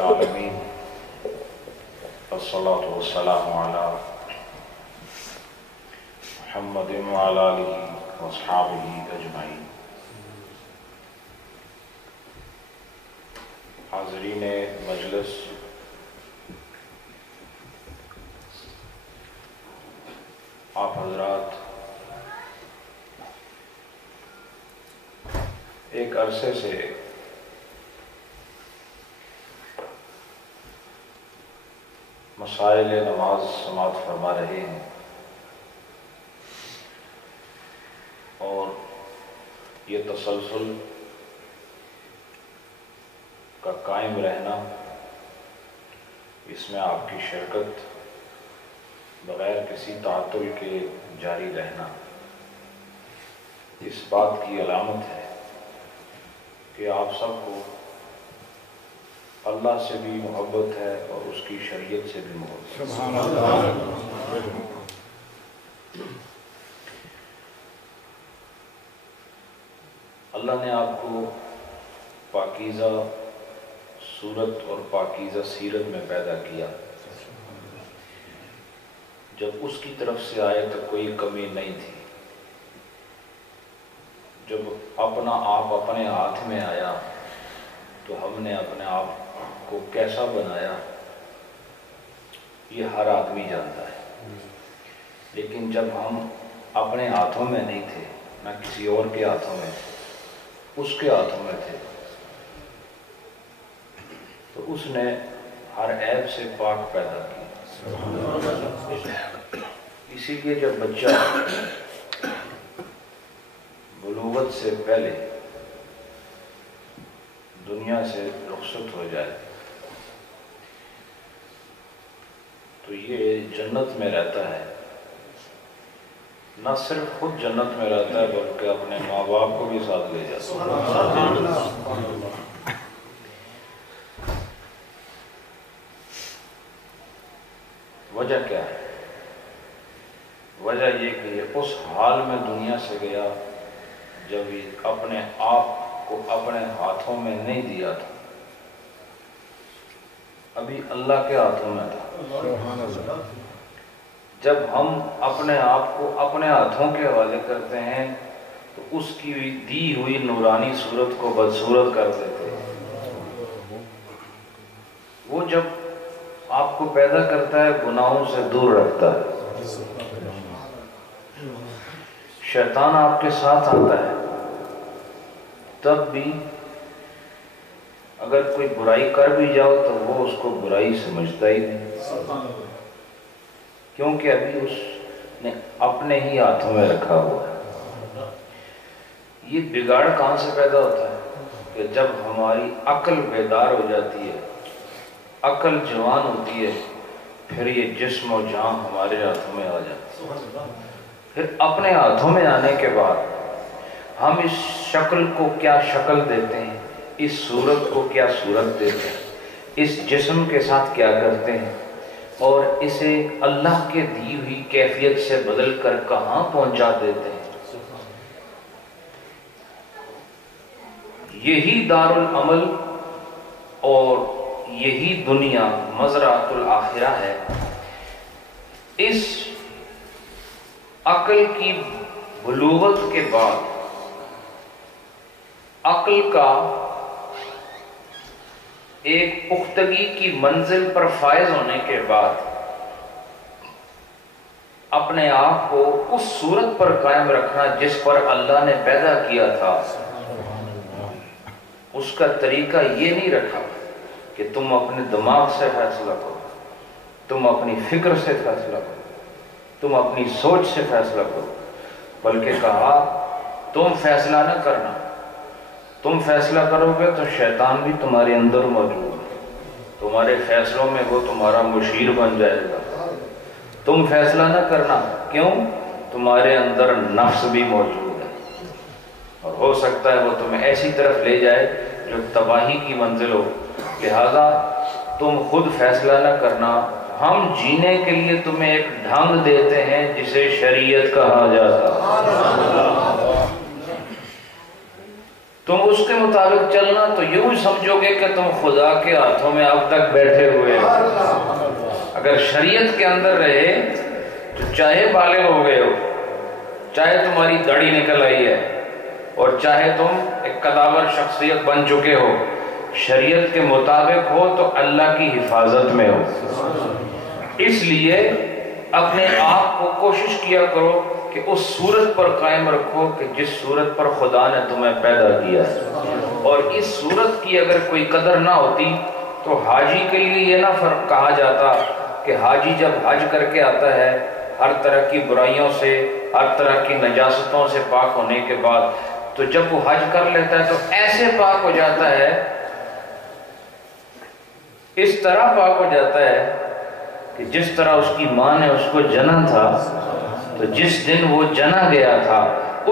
العالمین والصلاة والسلام علی محمد وعلی آلہ واصحابہ اجمعین۔ حاضرین مجلس، آپ حضرات ایک عرصے سے مسائل نماز سماعت فرما رہے ہیں اور یہ تسلسل کا قائم رہنا، اس میں آپ کی شرکت بغیر کسی تعطل کے جاری رہنا، اس بات کی علامت ہے کہ آپ سب کو اللہ سے بھی محبت ہے اور اس کی شریعت سے بھی محبت ہے۔ سبحان اللہ۔ اللہ نے آپ کو پاکیزہ صورت اور پاکیزہ سیرت میں پیدا کیا، جب اس کی طرف سے آئے تو کوئی کمی نہیں تھی۔ جب اپنا آپ اپنے ہاتھ میں آیا تو ہم نے اپنے آپ کو کیسا بنایا یہ ہر آدمی جانتا ہے، لیکن جب ہم اپنے ہاتھوں میں نہیں تھے، نہ کسی اور کے ہاتھوں میں تھے، اس کے ہاتھوں میں تھے، تو اس نے ہر عیب سے پاک پیدا کی۔ اسی لیے جب بچہ بلوغت سے پہلے دنیا سے رخصت ہو جائے تو یہ جنت میں رہتا ہے، نہ صرف خود جنت میں رہتا ہے بلکہ اپنے ماں باپ کو بھی ساتھ لے جاتا ہے۔ وجہ کیا ہے؟ وجہ یہ کہ یہ اس حال میں دنیا سے گیا جب یہ اپنے آپ کو اپنے ہاتھوں میں نہیں دیا تھا، ابھی اللہ کے ہاتھوں میں تھا۔ جب ہم اپنے آپ کو اپنے ہاتھوں کے حوالے کرتے ہیں تو اس کی دی ہوئی نورانی صورت کو بدصورت کر دیتے ہیں۔ وہ جب آپ کو پیدا کرتا ہے گناہوں سے دور رکھتا ہے، شیطان آپ کے ساتھ آتا ہے، تب بھی اگر کوئی برائی کر بھی جاؤ تو وہ اس کو برائی سمجھتا ہی نہیں، کیونکہ ابھی اس نے اپنے ہی ہاتھوں میں رکھا ہوا ہے۔ یہ بگاڑ کہاں سے پیدا ہوتا ہے؟ کہ جب ہماری عقل بیدار ہو جاتی ہے، عقل جوان ہوتی ہے، پھر یہ جسم و جان ہمارے ہاتھوں میں آ جاتی ہے۔ پھر اپنے ہاتھوں میں آنے کے بعد ہم اس شکل کو کیا شکل دیتے ہیں، اس صورت کو کیا صورت دیتے ہیں، اس جسم کے ساتھ کیا کرتے ہیں، اور اسے اللہ کے دی ہوئی کیفیت سے بدل کر کہاں پہنچا دیتے ہیں۔ یہی دار العمل اور یہی دنیا مزرعۃ الآخرہ ہے۔ اس عقل کی بلوغت کے بعد، عقل کا ایک پختگی کی منزل پر فائز ہونے کے بعد اپنے آپ کو اس صورت پر قائم رکھنا جس پر اللہ نے پیدا کیا تھا، اس کا طریقہ یہ نہیں رکھا کہ تم اپنے دماغ سے فیصلہ کرو، تم اپنی فکر سے فیصلہ کرو، تم اپنی سوچ سے فیصلہ کرو، بلکہ کہا تم فیصلہ نہ کرنا، تم فیصلہ کرو گے تو شیطان بھی تمہارے اندر موجود ہے، تمہارے فیصلوں میں وہ تمہارا مشیر بن جائے گا۔ تم فیصلہ نہ کرنا، کیوں؟ تمہارے اندر نفس بھی موجود ہے اور ہو سکتا ہے وہ تمہیں ایسی طرف لے جائے جو تباہی کی منزل ہو، لہذا تم خود فیصلہ نہ کرنا، ہم جینے کے لیے تمہیں ایک ڈھنگ دیتے ہیں جسے شریعت کہا جاتا ہے۔ تم اس کے مطابق چلنا تو یوں سمجھو گے کہ تم خدا کے ہاتھوں میں اب تک بیٹھے ہوئے ہو۔ اگر شریعت کے اندر رہے تو چاہے بالغ ہو گئے ہو، چاہے تمہاری داڑھی نکل آئی ہے، اور چاہے تم ایک قداور شخصیت بن چکے ہو، شریعت کے مطابق ہو تو اللہ کی حفاظت میں ہو۔ اس لیے اپنے آپ کو کوشش کیا کرو کہ اس صورت پر قائم رکھو کہ جس صورت پر خدا نے تمہیں پیدا کیا ہے۔ اور اس صورت کی اگر کوئی قدر نہ ہوتی تو حاجی کے لیے یہ نہ فرق کہا جاتا کہ حاجی جب حج کر کے آتا ہے ہر طرح کی برائیوں سے، ہر طرح کی نجاستوں سے پاک ہونے کے بعد، تو جب وہ حج کر لیتا ہے تو ایسے پاک ہو جاتا ہے، اس طرح پاک ہو جاتا ہے کہ جس طرح اس کی ماں نے اس کو جنا تھا، تو جس دن وہ جنا گیا تھا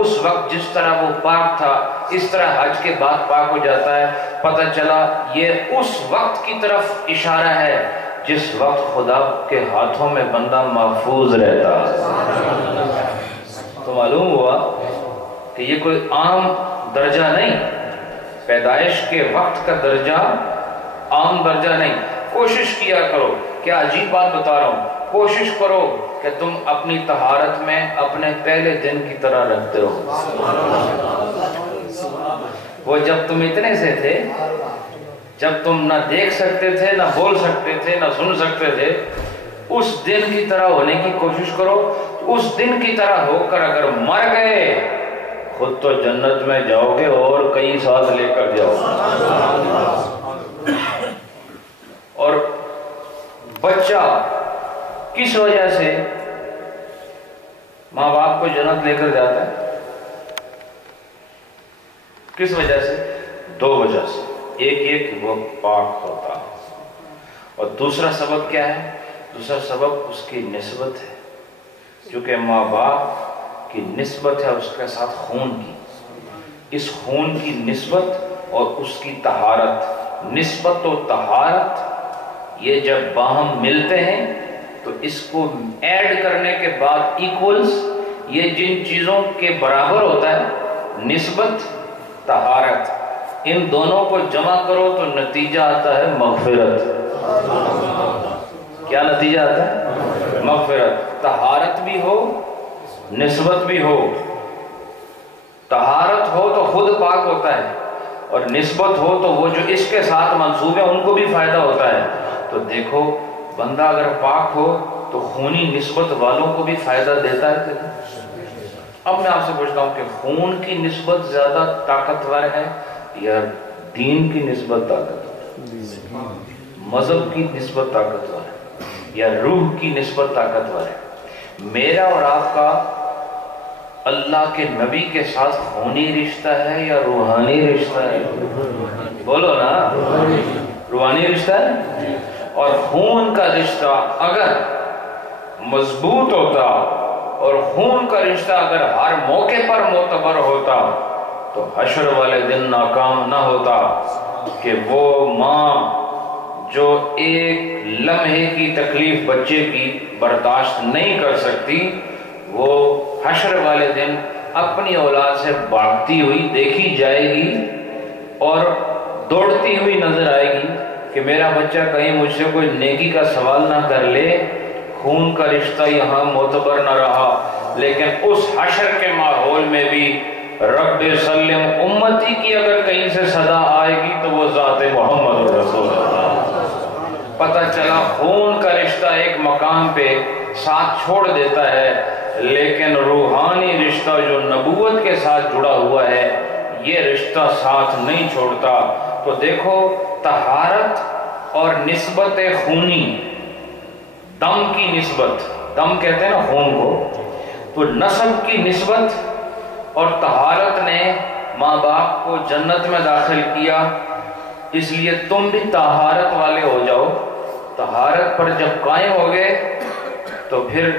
اس وقت جس طرح وہ پاک تھا اس طرح حج کے بعد پاک ہو جاتا ہے۔ پتہ چلا یہ اس وقت کی طرف اشارہ ہے جس وقت خدا کے ہاتھوں میں بندہ محفوظ رہتا۔ تو معلوم ہوا کہ یہ کوئی عام درجہ نہیں، پیدائش کے وقت کا درجہ عام درجہ نہیں۔ کوشش کیا کرو، کیا عجیب بات بتا رہا ہوں، کوشش کرو کہ تم اپنی طہارت میں اپنے پہلے دن کی طرح رکھتے ہو۔ وہ جب تم اتنے سے تھے، جب تم نہ دیکھ سکتے تھے، نہ بول سکتے تھے، نہ سن سکتے تھے، اس دن کی طرح ہونے کی کوشش کرو۔ اس دن کی طرح ہو کر اگر مر گئے خود تو جنت میں جاؤ گے اور کئی ساتھ لے کر جاؤ۔ اور بچہ کس وجہ سے ماں باپ کو جنت لے کر جاتا ہے؟ کس وجہ سے؟ دو وجہ سے۔ ایک یہ کہ وہ پاک ہوتا ہے، اور دوسرا سبب کیا ہے؟ دوسرا سبب اس کی نسبت ہے، چونکہ ماں باپ کی نسبت ہے اس کے ساتھ خون کی، اس خون کی نسبت اور اس کی طہارت، نسبت و طہارت یہ جب باہم ملتے ہیں تو اس کو ایڈ کرنے کے بعد ایکولز، یہ جن چیزوں کے برابر ہوتا ہے، نسبت، طہارت، ان دونوں کو جمع کرو تو نتیجہ آتا ہے مغفرت۔ کیا نتیجہ آتا ہے؟ مغفرت۔ طہارت بھی ہو، نسبت بھی ہو۔ طہارت ہو تو خود پاک ہوتا ہے، اور نسبت ہو تو وہ جو اس کے ساتھ منسوب ہیں ان کو بھی فائدہ ہوتا ہے۔ تو دیکھو بندہ اگر پاک ہو تو خونی نسبت والوں کو بھی فائدہ دیتا ہے۔ اب میں آپ سے پوچھتا ہوں کہ خون کی نسبت زیادہ طاقتور ہے یا دین کی نسبت طاقتور ہے؟ مذہب کی نسبت طاقتور ہے یا روح کی نسبت طاقتور ہے؟ میرا اور آپ کا اللہ کے نبی کے ساتھ خونی رشتہ ہے یا روحانی رشتہ ہے؟ بولو نا، روحانی رشتہ ہے۔ اور خون کا رشتہ اگر مضبوط ہوتا اور خون کا رشتہ اگر ہر موقع پر معتبر ہوتا تو حشر والے دن ناکام نہ ہوتا کہ وہ ماں جو ایک لمحے کی تکلیف بچے کی برداشت نہیں کر سکتی، وہ حشر والے دن اپنی اولاد سے بھاگتی ہوئی دیکھی جائے گی اور دوڑتی ہوئی نظر آئے گی کہ میرا بچہ کہیں مجھ سے کوئی نیکی کا سوال نہ کر لے۔ خون کا رشتہ یہاں معتبر نہ رہا، لیکن اس حشر کے ماحول میں بھی رب سلم امتی کی اگر کہیں سے صدا آئے گی تو وہ ذات محمد رسول اللہ۔ پتہ چلا خون کا رشتہ ایک مقام پہ ساتھ چھوڑ دیتا ہے، لیکن روحانی رشتہ جو نبوت کے ساتھ جڑا ہوا ہے یہ رشتہ ساتھ نہیں چھوڑتا۔ تو دیکھو طہارت اور نسبت خونی، دم کی نسبت، دم کہتے ہیں نا خون کو، تو نسب کی نسبت اور طہارت نے ماں باپ کو جنت میں داخل کیا، اس لیے تم بھی طہارت والے ہو جاؤ۔ طہارت پر جب قائم ہو گئے تو پھر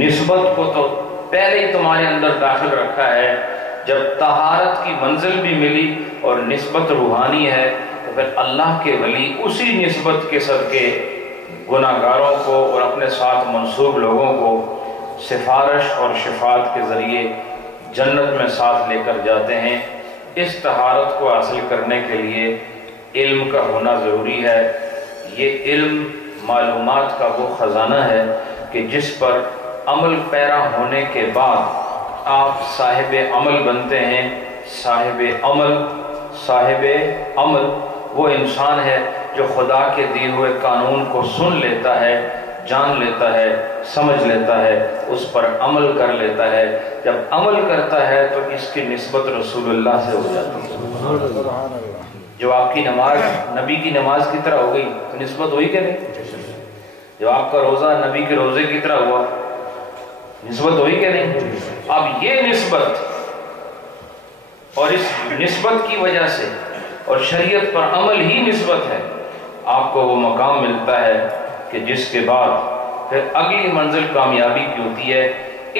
نسبت کو تو پہلے ہی تمہارے اندر داخل رکھا ہے۔ جب طہارت کی منزل بھی ملی اور نسبت روحانی ہے تو پھر اللہ کے ولی اسی نسبت کے صدقے گناہ گاروں کو اور اپنے ساتھ منسوب لوگوں کو سفارش اور شفاعت کے ذریعے جنت میں ساتھ لے کر جاتے ہیں۔ اس طہارت کو حاصل کرنے کے لیے علم کا ہونا ضروری ہے۔ یہ علم معلومات کا وہ خزانہ ہے کہ جس پر عمل پیرا ہونے کے بعد آپ صاحب عمل بنتے ہیں۔ صاحب عمل وہ انسان ہے جو خدا کے دیے ہوئے قانون کو سن لیتا ہے، جان لیتا ہے، سمجھ لیتا ہے، اس پر عمل کر لیتا ہے۔ جب عمل کرتا ہے تو اس کی نسبت رسول اللہ سے ہو جاتی ہے۔ جو آپ کی نماز نبی کی نماز کی طرح ہو گئی تو نسبت ہوئی کہ نہیں؟ جو آپ کا روزہ نبی کے روزے کی طرح ہوا، نسبت ہوئی کہ نہیں؟ اب یہ نسبت اور اس نسبت کی وجہ سے اور شریعت پر عمل ہی نسبت ہے، آپ کو وہ مقام ملتا ہے کہ جس کے بعد پھر اگلی منزل کامیابی کی ہوتی ہے۔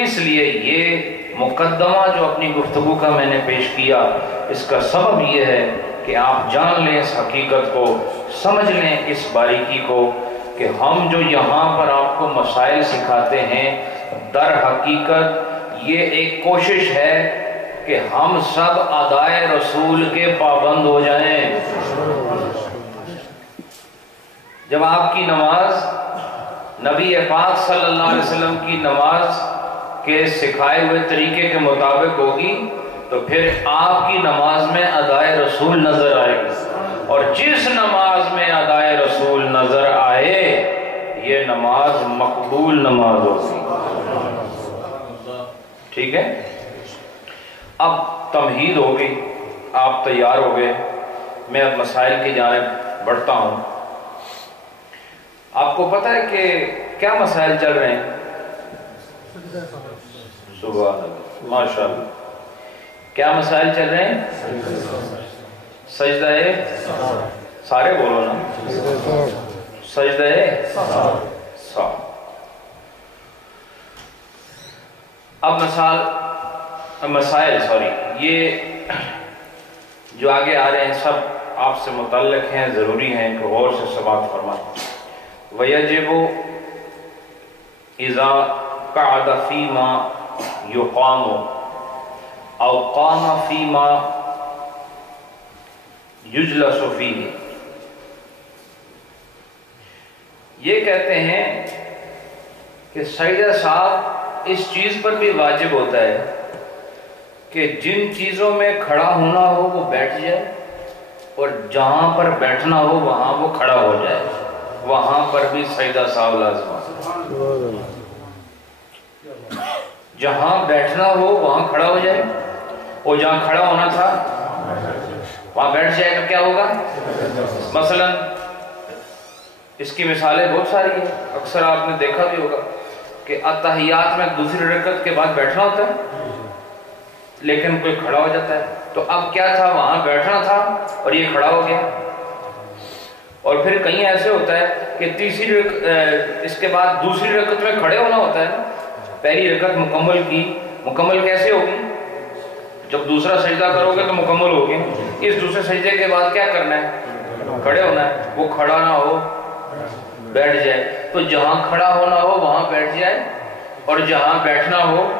اس لیے یہ مقدمہ جو اپنی گفتگو کا میں نے پیش کیا، اس کا سبب یہ ہے کہ آپ جان لیں اس حقیقت کو، سمجھ لیں اس باریکی کو کہ ہم جو یہاں پر آپ کو مسائل سکھاتے ہیں، در حقیقت یہ ایک کوشش ہے کہ ہم سب ادائے رسول کے پابند ہو جائیں۔ جب آپ کی نماز نبی پاک صلی اللہ علیہ وسلم کی نماز کے سکھائے ہوئے طریقے کے مطابق ہوگی تو پھر آپ کی نماز میں ادائے رسول نظر آئے گی، اور جس نماز میں ادائے رسول نظر آئے یہ نماز مقبول نماز ہوگی۔ ٹھیک ہے؟ اب تمہید ہو گئی، آپ تیار ہو گئے، میں اب مسائل کی جانب بڑھتا ہوں۔ آپ کو پتہ ہے کہ کیا مسائل چل رہے ہیں؟ سبحان اللہ، ماشاء اللہ، کیا مسائل چل رہے ہیں؟ سجدہ سارے بولو نا، سجدہ سا۔ اب مسائل یہ جو آگے آ رہے ہیں سب آپ سے متعلق ہیں، ضروری ہیں کہ غور سے سماعت فرمائیں۔ وَيَجِبُ إِذَا قَعَدَ فِي مَا يُقَامُ أَوْ قَامَ فِي مَا يُجْلَسُ فِيهِ۔ یہ کہتے ہیں کہ سجدہ صاحب اس چیز پر بھی واجب ہوتا ہے کہ جن چیزوں میں کھڑا ہونا ہو وہ بیٹھ جائے، اور جہاں پر بیٹھنا ہو وہاں وہ کھڑا ہو جائے، وہاں پر بھی سجدہ صاحب لازم ہے۔ جہاں بیٹھنا ہو وہاں کھڑا ہو جائے، اور جہاں کھڑا ہونا تھا وہاں بیٹھ جائے تو کیا ہوگا؟ مثلا اس کی مثالیں بہت ساری ہیں، اکثر آپ نے دیکھا بھی ہوگا کہ اتحیات میں دوسری رکعت کے بعد بیٹھنا ہوتا ہے لیکن کوئی کھڑا ہو جاتا ہے، تو اب کیا تھا؟ وہاں بیٹھنا تھا اور یہ کھڑا ہو گیا۔ اور پھر کہیں ایسے ہوتا ہے کہ تیسری اس کے بعد دوسری رکعت میں کھڑے ہونا ہوتا ہے۔ پہلی رکعت مکمل کی، مکمل کیسے ہوگی؟ جب دوسرا سجدہ کرو گے تو مکمل ہوگی۔ اس دوسرے سجدے کے بعد کیا کرنا ہے؟ کھڑے ہونا ہے۔ وہ کھڑا نہ ہو بیٹھ جائے، تو جہاں کھڑا ہونا ہو وہاں بیٹھ جائے، اور جہاں بیٹھنا ہو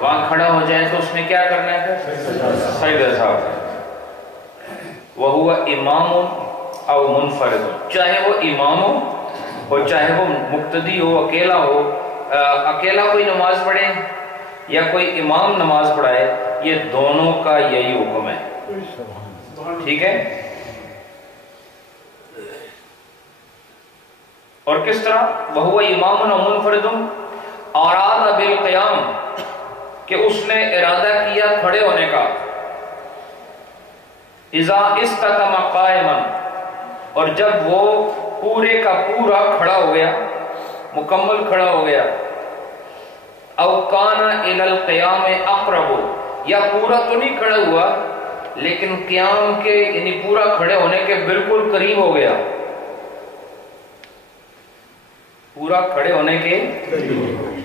وہاں کھڑا ہو جائے، تو اس نے کیا کرنا ہے؟ سجدہ صاحب۔ وَهُوَ إِمَامٌ أَوْ مُنْفَرِدٌ، چاہے وہ امام ہو اور چاہے وہ مقتدی ہو، اکیلا ہو، اکیلا کوئی نماز پڑھے یا کوئی امام نماز پڑھائے، یہ دونوں کا یہی حکم ہے۔ ٹھیک ہے؟ اور کس طرح؟ وَهُوَ إِمَامٌ أَوْ مُنْفَرِدٌ أَرَادَ بِالْقِيَامِ، کہ اس نے ارادہ کیا کھڑے ہونے کا، اذا استقام قائما، اور جب وہ پورے کا پورا کھڑا ہو گیا، مکمل کھڑا ہو گیا، او کان الی القیام اقرب، یا پورا تو نہیں کھڑا ہوا لیکن قیام کے یعنی پورا کھڑے ہونے کے بالکل قریب ہو گیا، پورا کھڑے ہونے کے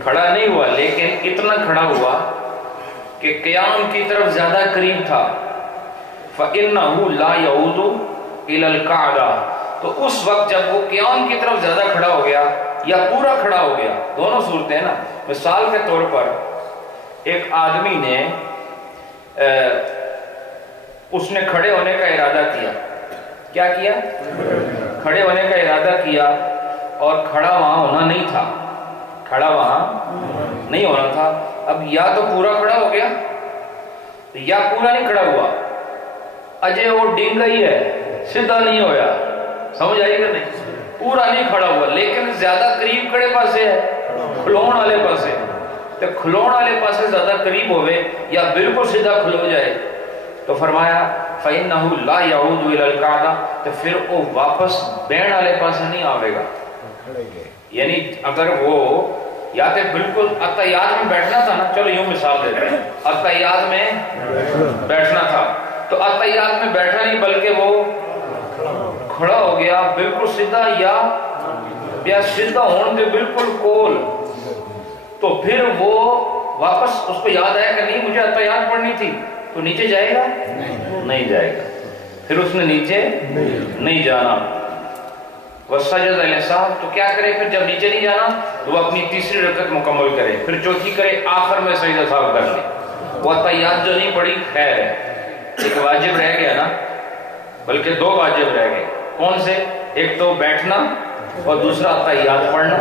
کھڑا نہیں ہوا لیکن اتنا کھڑا ہوا کہ قیام کی طرف زیادہ قریب تھا، فَإِنَّهُ لَا يَعُودُ إِلَى الْقَعْدَةِ، تو اس وقت جب وہ قیام کی طرف زیادہ کھڑا ہو گیا یا پورا کھڑا ہو گیا، دونوں صورتیں نا۔ مثال کے طور پر ایک آدمی نے اس نے کھڑے ہونے کا ارادہ کیا. کیا کیا؟ کھڑے ہونے کا ارادہ کیا، اور کھڑا وہاں ہونا نہیں تھا، کھڑا وہاں نہیں ہونا تھا. اب یا تو پورا کھڑا ہو گیا یا پورا نہیں کھڑا ہوا. اجے وہ ڈنگا ہی ہے، سیدھا نہیں ہویا. سمجھ آئی کہ نہیں؟ پورا نہیں کھڑا ہوا لیکن زیادہ قریب کھڑے پاسے ہے، کھلون والے پاسے. تو کھلون والے پاسے زیادہ قریب ہوئے یا بالکل سیدھا کھلو جائے. تو فرمایا فَإِنَّهُ لَا يَعُودُ إِلَى الْقَعْدَةِ، تو پھر وہ واپس بین والے پاسے نہیں آوے گا. یعنی اگر وہ یا تو بالکل اتحیات میں بیٹھنا تھا نا، چلو یوں مثال دیتے ہیں، اتحیات میں بیٹھنا تھا تو اتحیات میں بیٹھا نہیں بلکہ وہ کھڑا ہو گیا بالکل سیدھا، یا سیدھا ہون دے بالکل کول. تو پھر وہ واپس اس کو یاد آیا کہ نہیں مجھے اتحیات پڑھنی تھی، تو نیچے جائے گا؟ نہیں جائے گا. پھر اس نے نیچے نہیں جانا. وَسَجَدَ لِلسَّهْوِ، تو کیا کرے پھر جب نیچے نہیں جانا تو وہ اپنی تیسری رکعت مکمل کرے، پھر چوتھی کرے، آخر میں سجدہ سہو کر لے. وہ اتحیات جو نہیں پڑھی خیر ہے، ایک واجب رہ گیا نا، بلکہ دو واجب رہ گئے. کون سے؟ ایک تو بیٹھنا اور دوسرا اتحیات پڑھنا.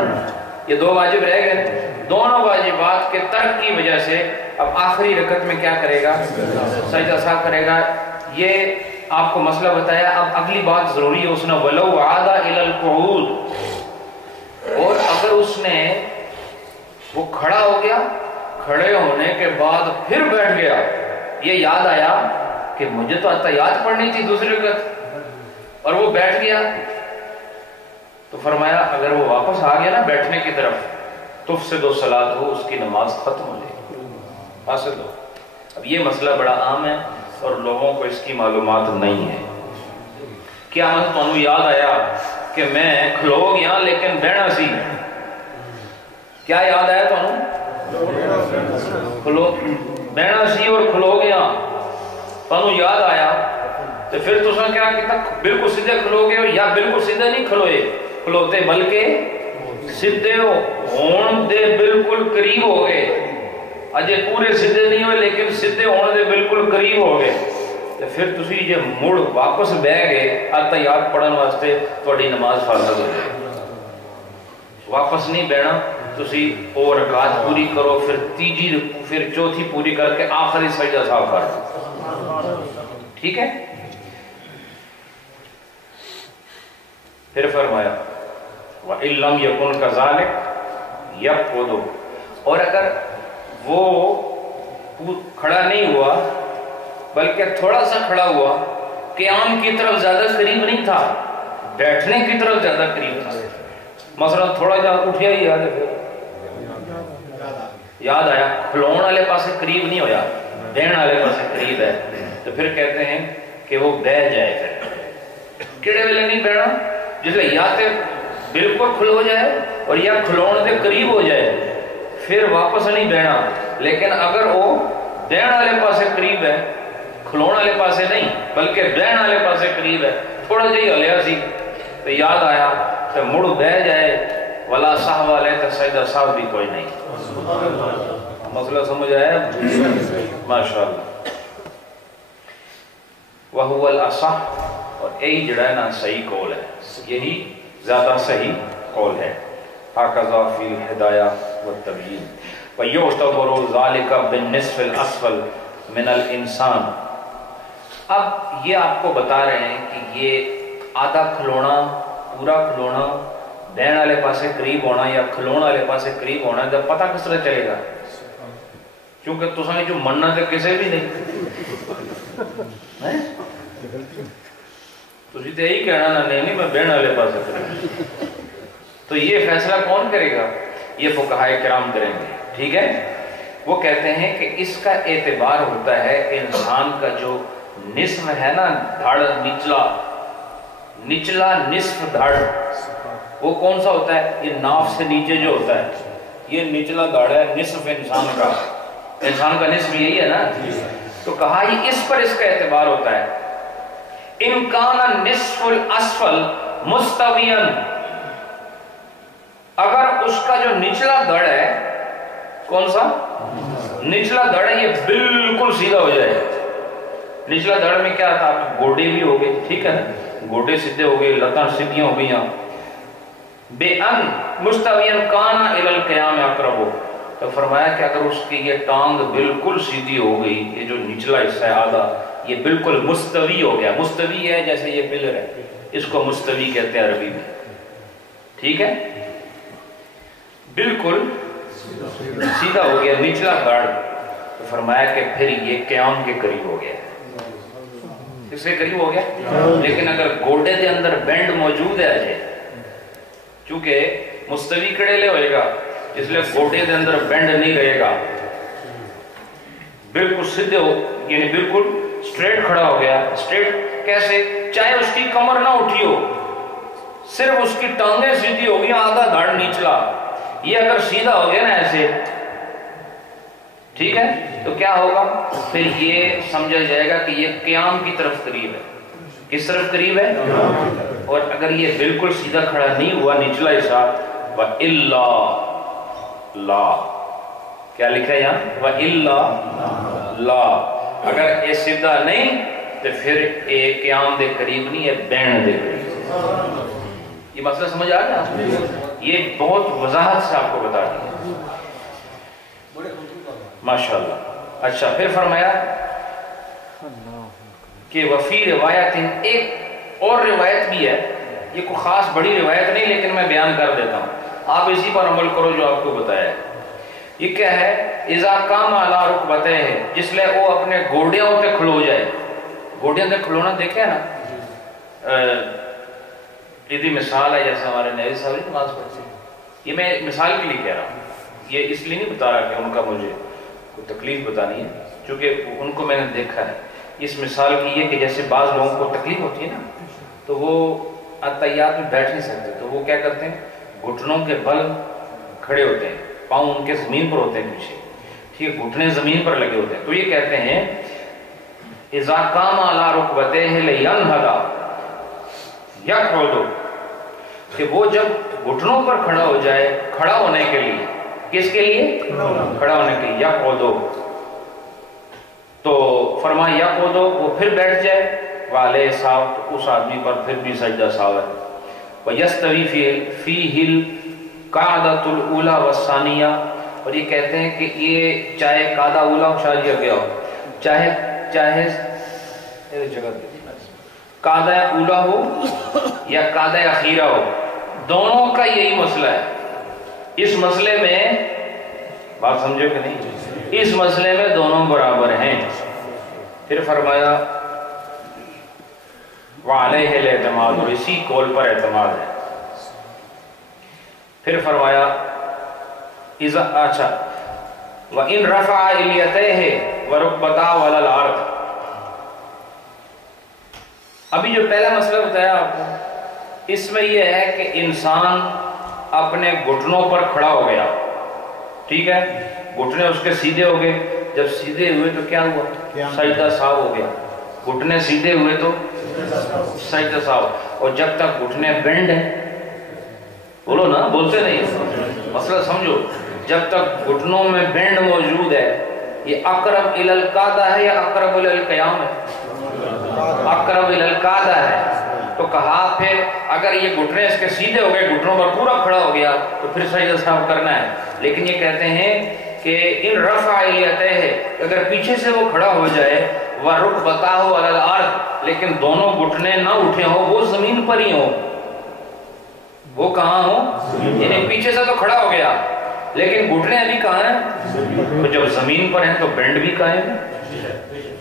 یہ دو واجب رہ گئے. دونوں واجبات کے ترک کی وجہ سے اب آخری رکعت میں کیا کرے گا؟ سجدہ سہو کرے گا. یہ آپ کو مسئلہ بتایا. اب اگلی بات ضروری ہے، اس نے وَلَوْ عَادَ إِلَى الْقُعُودِ، اور اگر اس نے وہ کھڑا ہو گیا، کھڑے ہونے کے بعد پھر بیٹھ گیا، یہ یاد آیا کہ مجھے تو اتحیات پڑھنی تھی دوسری رکعت، اور وہ بیٹھ گیا، تو فرمایا اگر وہ واپس آ گیا نا بیٹھنے کی طرف، تفسد الصلاۃ، ہو اس کی نماز ختم ہو جائے گی، فاسد ہو. اب یہ مسئلہ بڑا عام ہے اور لوگوں کو اس کی معلومات نہیں ہے. کیا تمہیں یاد آیا کہ میں کھلو گیا لیکن بہنا سی؟ کیا یاد آیا تمہیں؟ بہنا سی اور کھلو گیا، تمہیں یاد آیا تو پھر تساں کیا کیتا؟ بالکل سیدھے کھلو گئے، یا بالکل سیدھے نہیں کھلوتے بلکہ سیدھے ہون دے بالکل قریب ہو گئے. اجے پورے سیدھے نہیں ہوئے لیکن سیدھے ہونے دے بالکل قریب ہو گئے. تو پھر تسی جے مڑ واپس بہ گئے اتحیات پڑھن واسطے، تہاڈی نماز فاسد ہو جائے. واپس نہیں بہنا، تسی او رکعت پوری کرو، پھر تیجی پھر چوتھی پوری کر کے آخری سجدہ سہو کر دو. ٹھیک ہے؟ پھر فرمایا وَإِن لَّمْ يَكُنْ كَذَلِكَ يَقْعُدُ، اور اگر وہ کھڑا نہیں ہوا بلکہ تھوڑا سا کھڑا ہوا، قیام کی طرف زیادہ قریب نہیں تھا، بیٹھنے کی طرف زیادہ قریب تھا. مثلا تھوڑا جا اٹھیا ہی یاد ہے، یاد آیا کھلون والے پاسے قریب نہیں ہویا، بہن والے پاسے قریب ہے، تو پھر کہتے ہیں کہ وہ بہ جائے. پھر کیڑے ویلے نہیں بہنا؟ جس لئے یا تے بالکل کھلو جائے اور یا کھلون دے قریب ہو جائے، پھر واپس نہیں بہنا. لیکن اگر وہ بہن والے پاسے قریب ہے، کھلون والے پاسے نہیں بلکہ بہن والے پاسے قریب ہے، تھوڑا جہی ہلیا سی تو یاد آیا تو مڑ بہ جائے، ولا صاحب والے تو سجدہ صاحب بھی کوئی نہیں. مسئلہ سمجھ آیا؟ ماشاءاللہ. وَهُوَ الْأَصَحُّ، اور یہی جڑا ہے نا صحیح قول ہے، یہی زیادہ صحیح قول ہے. هَكَذَا فِي الْهِدَایَةِ وَالتَّبْیِینِ وَيُعْتَبَرُ ذَلِكَ بِالنِّصْفِ الْأَسْفَلِ مِنَ الْإِنسَانِ. اب یہ آپ کو بتا رہے ہیں کہ یہ آدھا کھلونا، پورا کھلونا، بہن والے پاسے قریب ہونا یا کھلون والے پاسے قریب ہونا، جب پتہ کس طرح چلے گا؟ کیونکہ تساں جو مننا تے کسے بھی نہیں، تسی تے یہی کہنا نا نہیں میں بہن والے پاسے قریب. تو یہ فیصلہ کون کرے گا؟ یہ فقہائے کرام کریں گے. ٹھیک ہے؟ وہ کہتے ہیں کہ اس کا اعتبار ہوتا ہے انسان کا جو نصف ہے نا دھڑ، نچلا نصف دھڑ، وہ کون سا ہوتا ہے؟ یہ ناف سے نیچے جو ہوتا ہے، یہ نچلا دھڑ ہے نصف انسان کا. انسان کا نصف یہی ہے نا. تو کہا یہ اس پر اس کا اعتبار ہوتا ہے. ان کان نصف الاسفل مستویا، اگر اس کا جو نچلا دھڑ ہے، کون سا نچلا دھڑ ہے، یہ بالکل سیدھا ہو جائے، نچلا دھڑ میں کیا تھا؟ گوڈے بھی ہو گئے، ٹھیک ہے نا، گوڈے سیدھے ہو گئے، لتاں سیدھیاں ہو گئیں. بے ان مستویاً کانا الی القیام اقرب، تو فرمایا کہ اگر اس کی یہ ٹانگ بالکل سیدھی ہو گئی، یہ جو نچلا حصہ ہے آدھا یہ بالکل مستوی ہو گیا. مستوی ہے جیسے یہ پلر ہے، اس کو مستوی کہتے ہیں عربی میں، ٹھیک ہے، بالکل سیدھا ہو گیا نچلا دھڑ، تو فرمایا کہ پھر یہ قیام کے قریب ہو گیا. کس کے قریب ہو گیا؟ لیکن اگر گوڈے کے اندر بینڈ موجود ہے اجے، چونکہ مستوی کڑے لے ہوئے گا اس لیے گوڈے کے اندر بینڈ نہیں رہے گا، بالکل سیدھے ہو، یعنی بالکل سٹریٹ کھڑا ہو گیا. سٹریٹ کیسے؟ چاہے اس کی کمر نہ اٹھی ہو، صرف اس کی ٹانگیں سیدھی ہو گئی، آدھا دھڑ نچلا، یہ اگر سیدھا ہو گیا نا ایسے، ٹھیک ہے، تو کیا ہوگا؟ پھر یہ سمجھا جائے گا کہ یہ قیام کی طرف قریب ہے. کس طرف قریب ہے؟ اور اگر یہ بالکل سیدھا کھڑا نہیں ہوا نچلا حصہ، وَإِلَّا لَا، کیا لکھا ہے یہاں؟ وَإِلَّا لَا، اگر یہ سیدھا نہیں تو پھر یہ قیام دے قریب نہیں ہے، بینڈ دے قریب. یہ مسئلہ سمجھ آ گیا؟ یہ بہت وضاحت سے آپ کو بتا دیا ماشاءاللہ. اچھا، پھر فرمایا کہ وفی روایت، ایک اور روایت بھی ہے، یہ کوئی خاص بڑی روایت نہیں لیکن میں بیان کر دیتا ہوں، آپ اسی پر عمل کرو جو آپ کو بتایا ہے. یہ کیا ہے؟ اذا قام علی رکبتیہ، جس لئے وہ اپنے گوڑیوں پہ کھلو جائے. گوڑیوں پہ کھلونا دیکھے نا، یہ مثال ہے جیسے ہمارے نبی صاحب نماز پڑھتے ہیں. یہ میں مثال کے لیے کہہ رہا ہوں، یہ اس لیے نہیں بتا رہا کہ ان کا مجھے کوئی تکلیف بتانی ہے، چونکہ ان کو میں نے دیکھا ہے. اس مثال کی یہ کہ جیسے بعض لوگوں کو تکلیف ہوتی ہے نا، تو وہ اتحیات میں بیٹھ نہیں سکتے، تو وہ کیا کرتے ہیں؟ گھٹنوں کے بل کھڑے ہوتے ہیں، پاؤں ان کے زمین پر ہوتے ہیں پیچھے، ٹھیک ہے، گھٹنے زمین پر لگے ہوتے ہیں. تو یہ کہتے ہیں اذا قام علی رکبتیہ لینہض یقعد، کہ وہ جب گھٹنوں پر کھڑا ہو جائے، کھڑا ہونے کے لیے، کس کے لیے؟ کھڑا ہونے کے لیے. یقعد، تو فرمایا یقعد، وہ پھر بیٹھ جائے، وعلیہ ساو، اس آدمی پر پھر بھی سجدہ ساو ہے. وَيَسْتَوِي فِيهِ الْقَعْدَةُ الْأُولَى وَالثَّانِيَةُ، اور یہ کہتے ہیں کہ یہ چاہے قعدہ اولا شاید یہ گیا ہو، چاہے جگہ قعدہ اولا ہو یا قعدہ اخیرہ ہو، دونوں کا یہی مسئلہ ہے. اس مسئلے میں بات سمجھو کہ نہیں؟ اس مسئلے میں دونوں برابر ہیں. پھر فرمایا وعلیہ الاعتماد، اور اسی قول پر اعتماد ہے. پھر فرمایا اچھا وَإِن رَفَعَ إِلْيَتَيْهِ وَرُكْبَتَاهُ عَلَى الْأَرْضِ. ابھی جو پہلا مسئلہ بتایا آپ کو، اس میں یہ ہے کہ انسان اپنے گھٹنوں پر کھڑا ہو گیا، ٹھیک ہے، گھٹنے اس کے سیدھے ہو گئے. جب سیدھے ہوئے تو کیا ہوا؟ سجدہ ساو ہو گیا. گھٹنے سیدھے ہوئے تو سجدہ ساو. اور جب تک گھٹنے بینڈ ہیں، بولو نا، بولتے نہیں، مسئلہ سمجھو، جب تک گھٹنوں میں بینڈ موجود ہے، یہ اقرب الی القعدہ ہے یا اقرب الی القیام ہے؟ اقرب الی القعدہ ہے. تو کہا پھر اگر یہ گھٹنے اس کے سیدھے ہو گئے، گھٹنوں پر پورا کھڑا ہو گیا، تو پھر سجدہ ساو کرنا ہے. لیکن یہ کہتے ہیں کہ ان رفع الیتیہ، اگر پیچھے سے وہ کھڑا ہو جائے، وَرُكْبَتَاهُ عَلَى الْأَرْضِ، لیکن دونوں گھٹنے نہ اٹھے ہوں، وہ زمین پر ہی ہوں. وہ کہاں ہوں؟ یعنی پیچھے سے تو کھڑا ہو گیا لیکن گھٹنے ابھی کہاں ہیں؟ تو جب زمین پر ہیں تو بینڈ بھی قائم ہے.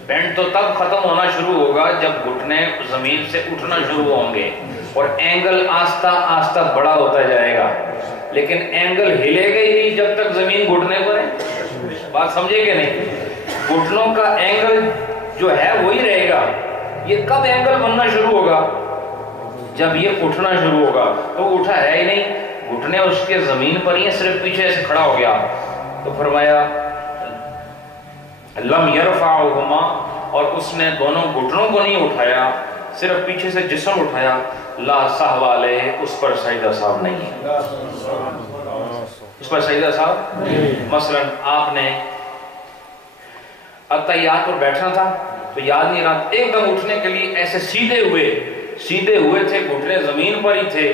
بینڈ تو تب ختم ہونا شروع ہوگا جب گھٹنے زمین سے اٹھنا شروع ہوں گے، اور اینگل آہستہ آہستہ بڑا ہوتا جائے گا. لیکن اینگل ہلے گا ہی نہیں جب تک زمین گھٹنے پر ہے. بات سمجھے کہ نہیں؟ گھٹنوں کا اینگل جو ہے وہی رہے گا. یہ کب اینگل بننا شروع ہوگا؟ جب یہ اٹھنا شروع ہوگا. تو اٹھا ہے ہی نہیں، گھٹنے اس کے زمین پر ہی ہیں، صرف پیچھے سے کھڑا ہو گیا. تو فرمایا لم یرفعہما، اور اس نے دونوں گھٹنوں کو نہیں اٹھایا، صرف پیچھے سے جسم اٹھایا. لا سہو علیہ، اس پر سجدہ سہو نہیں ہے. اس پر سجدہ سہو مثلا آپ نے اتحیات پر بیٹھنا تھا، تو یاد نہیں رہا، ایک دم اٹھنے کے لیے ایسے سیدھے ہوئے تھے، گھٹنے زمین پر ہی تھے،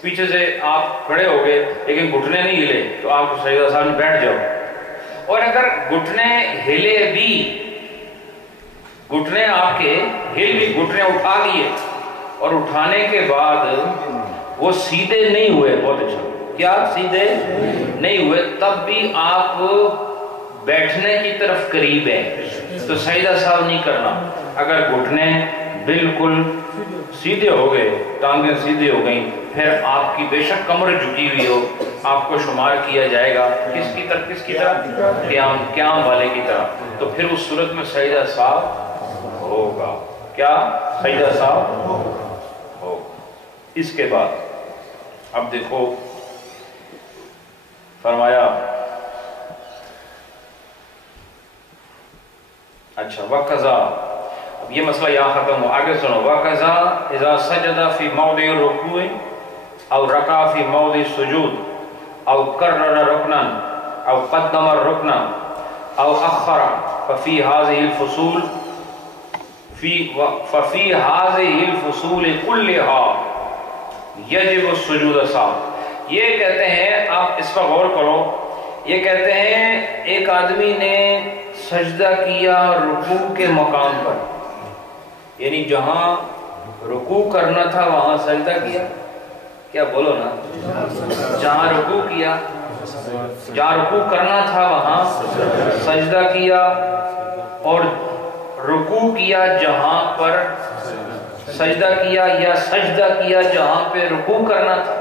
پیچھے سے آپ کھڑے ہو گئے لیکن گھٹنے نہیں ہلے تو آپ سجدہ صاحب میں بیٹھ جاؤ، اور اگر گھٹنے ہلے بھی، گھٹنے آپ کے ہل بھی، گھٹنے اٹھا لیے اور اٹھانے کے بعد وہ سیدھے نہیں ہوئے، بہت اچھا، کیا سیدھے نہیں ہوئے، تب بھی آپ بیٹھنے کی طرف قریب ہیں تو سجدہ صاحب نہیں کرنا۔ اگر گھٹنے بالکل سیدھے ہو گئے، ٹانگیں سیدھے ہو گئیں، پھر آپ کی بے شک کمر جھکی ہوئی ہو، آپ کو شمار کیا جائے گا کس کی طرف؟ قیام والے کی طرف، تو پھر اس صورت میں سجدہ صاحب ہوگا، کیا سجدہ صاحب ہوگا۔ اس کے بعد اب دیکھو فرمایا، اچھا وَقَضَا، اب یہ مسئلہ یہاں ختم ہو، آگے سنو، وَقَضَا اِذَا سَجَدَ فِي مَوْضِعِ الرُّكُوعِ او رَكَعَ فِي مَوْضِعِ السُّجُودِ او كَرَّرَ رُكْنًا او قَدَّمَ الرُّكْنَ او أَخَّرَ فَفِي هَذِهِ الْفُصُولِ كُلِّهَا يَجِبُ السُّجُودَ سَهْوًا۔ یہ کہتے ہیں، آپ اس پر غور کرو، یہ کہتے ہیں ایک آدمی نے سجدہ کیا رکوع کے مقام پر، یعنی جہاں رکوع کرنا تھا وہاں سجدہ کیا، کیا بولو نا، جہاں رکوع کیا، جہاں رکوع کرنا تھا وہاں سجدہ کیا، اور رکوع کیا جہاں پر سجدہ کیا، یا سجدہ کیا جہاں پہ رکوع کرنا تھا،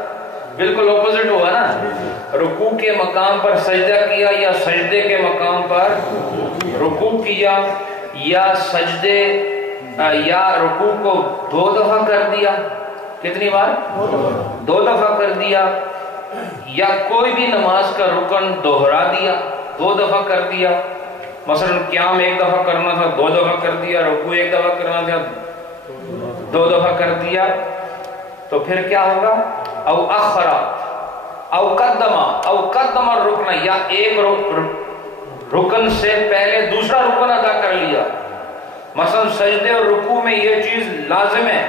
بالکل اپوزٹ ہوا نا، رکوع کے مقام پر سجدہ کیا یا سجدے کے مقام پر رکوع کیا، یا سجدے یا رکوع کو 2 دفعہ کر دیا، کتنی بار؟ 2 دفعہ کر دیا، یا کوئی بھی نماز کا رکن دوہرا دیا، 2 دفعہ کر دیا، مثلا قیام 1 دفعہ کرنا تھا 2 دفعہ کر دیا، رکوع 1 دفعہ کرنا تھا 2 دفعہ کر دیا، تو پھر کیا ہوگا؟ او اخرا او قدم الرکن، یا ایک رکن سے پہلے دوسرا رکن ادا کر لیا، مثلا سجدے اور رکوع میں یہ چیز لازم ہے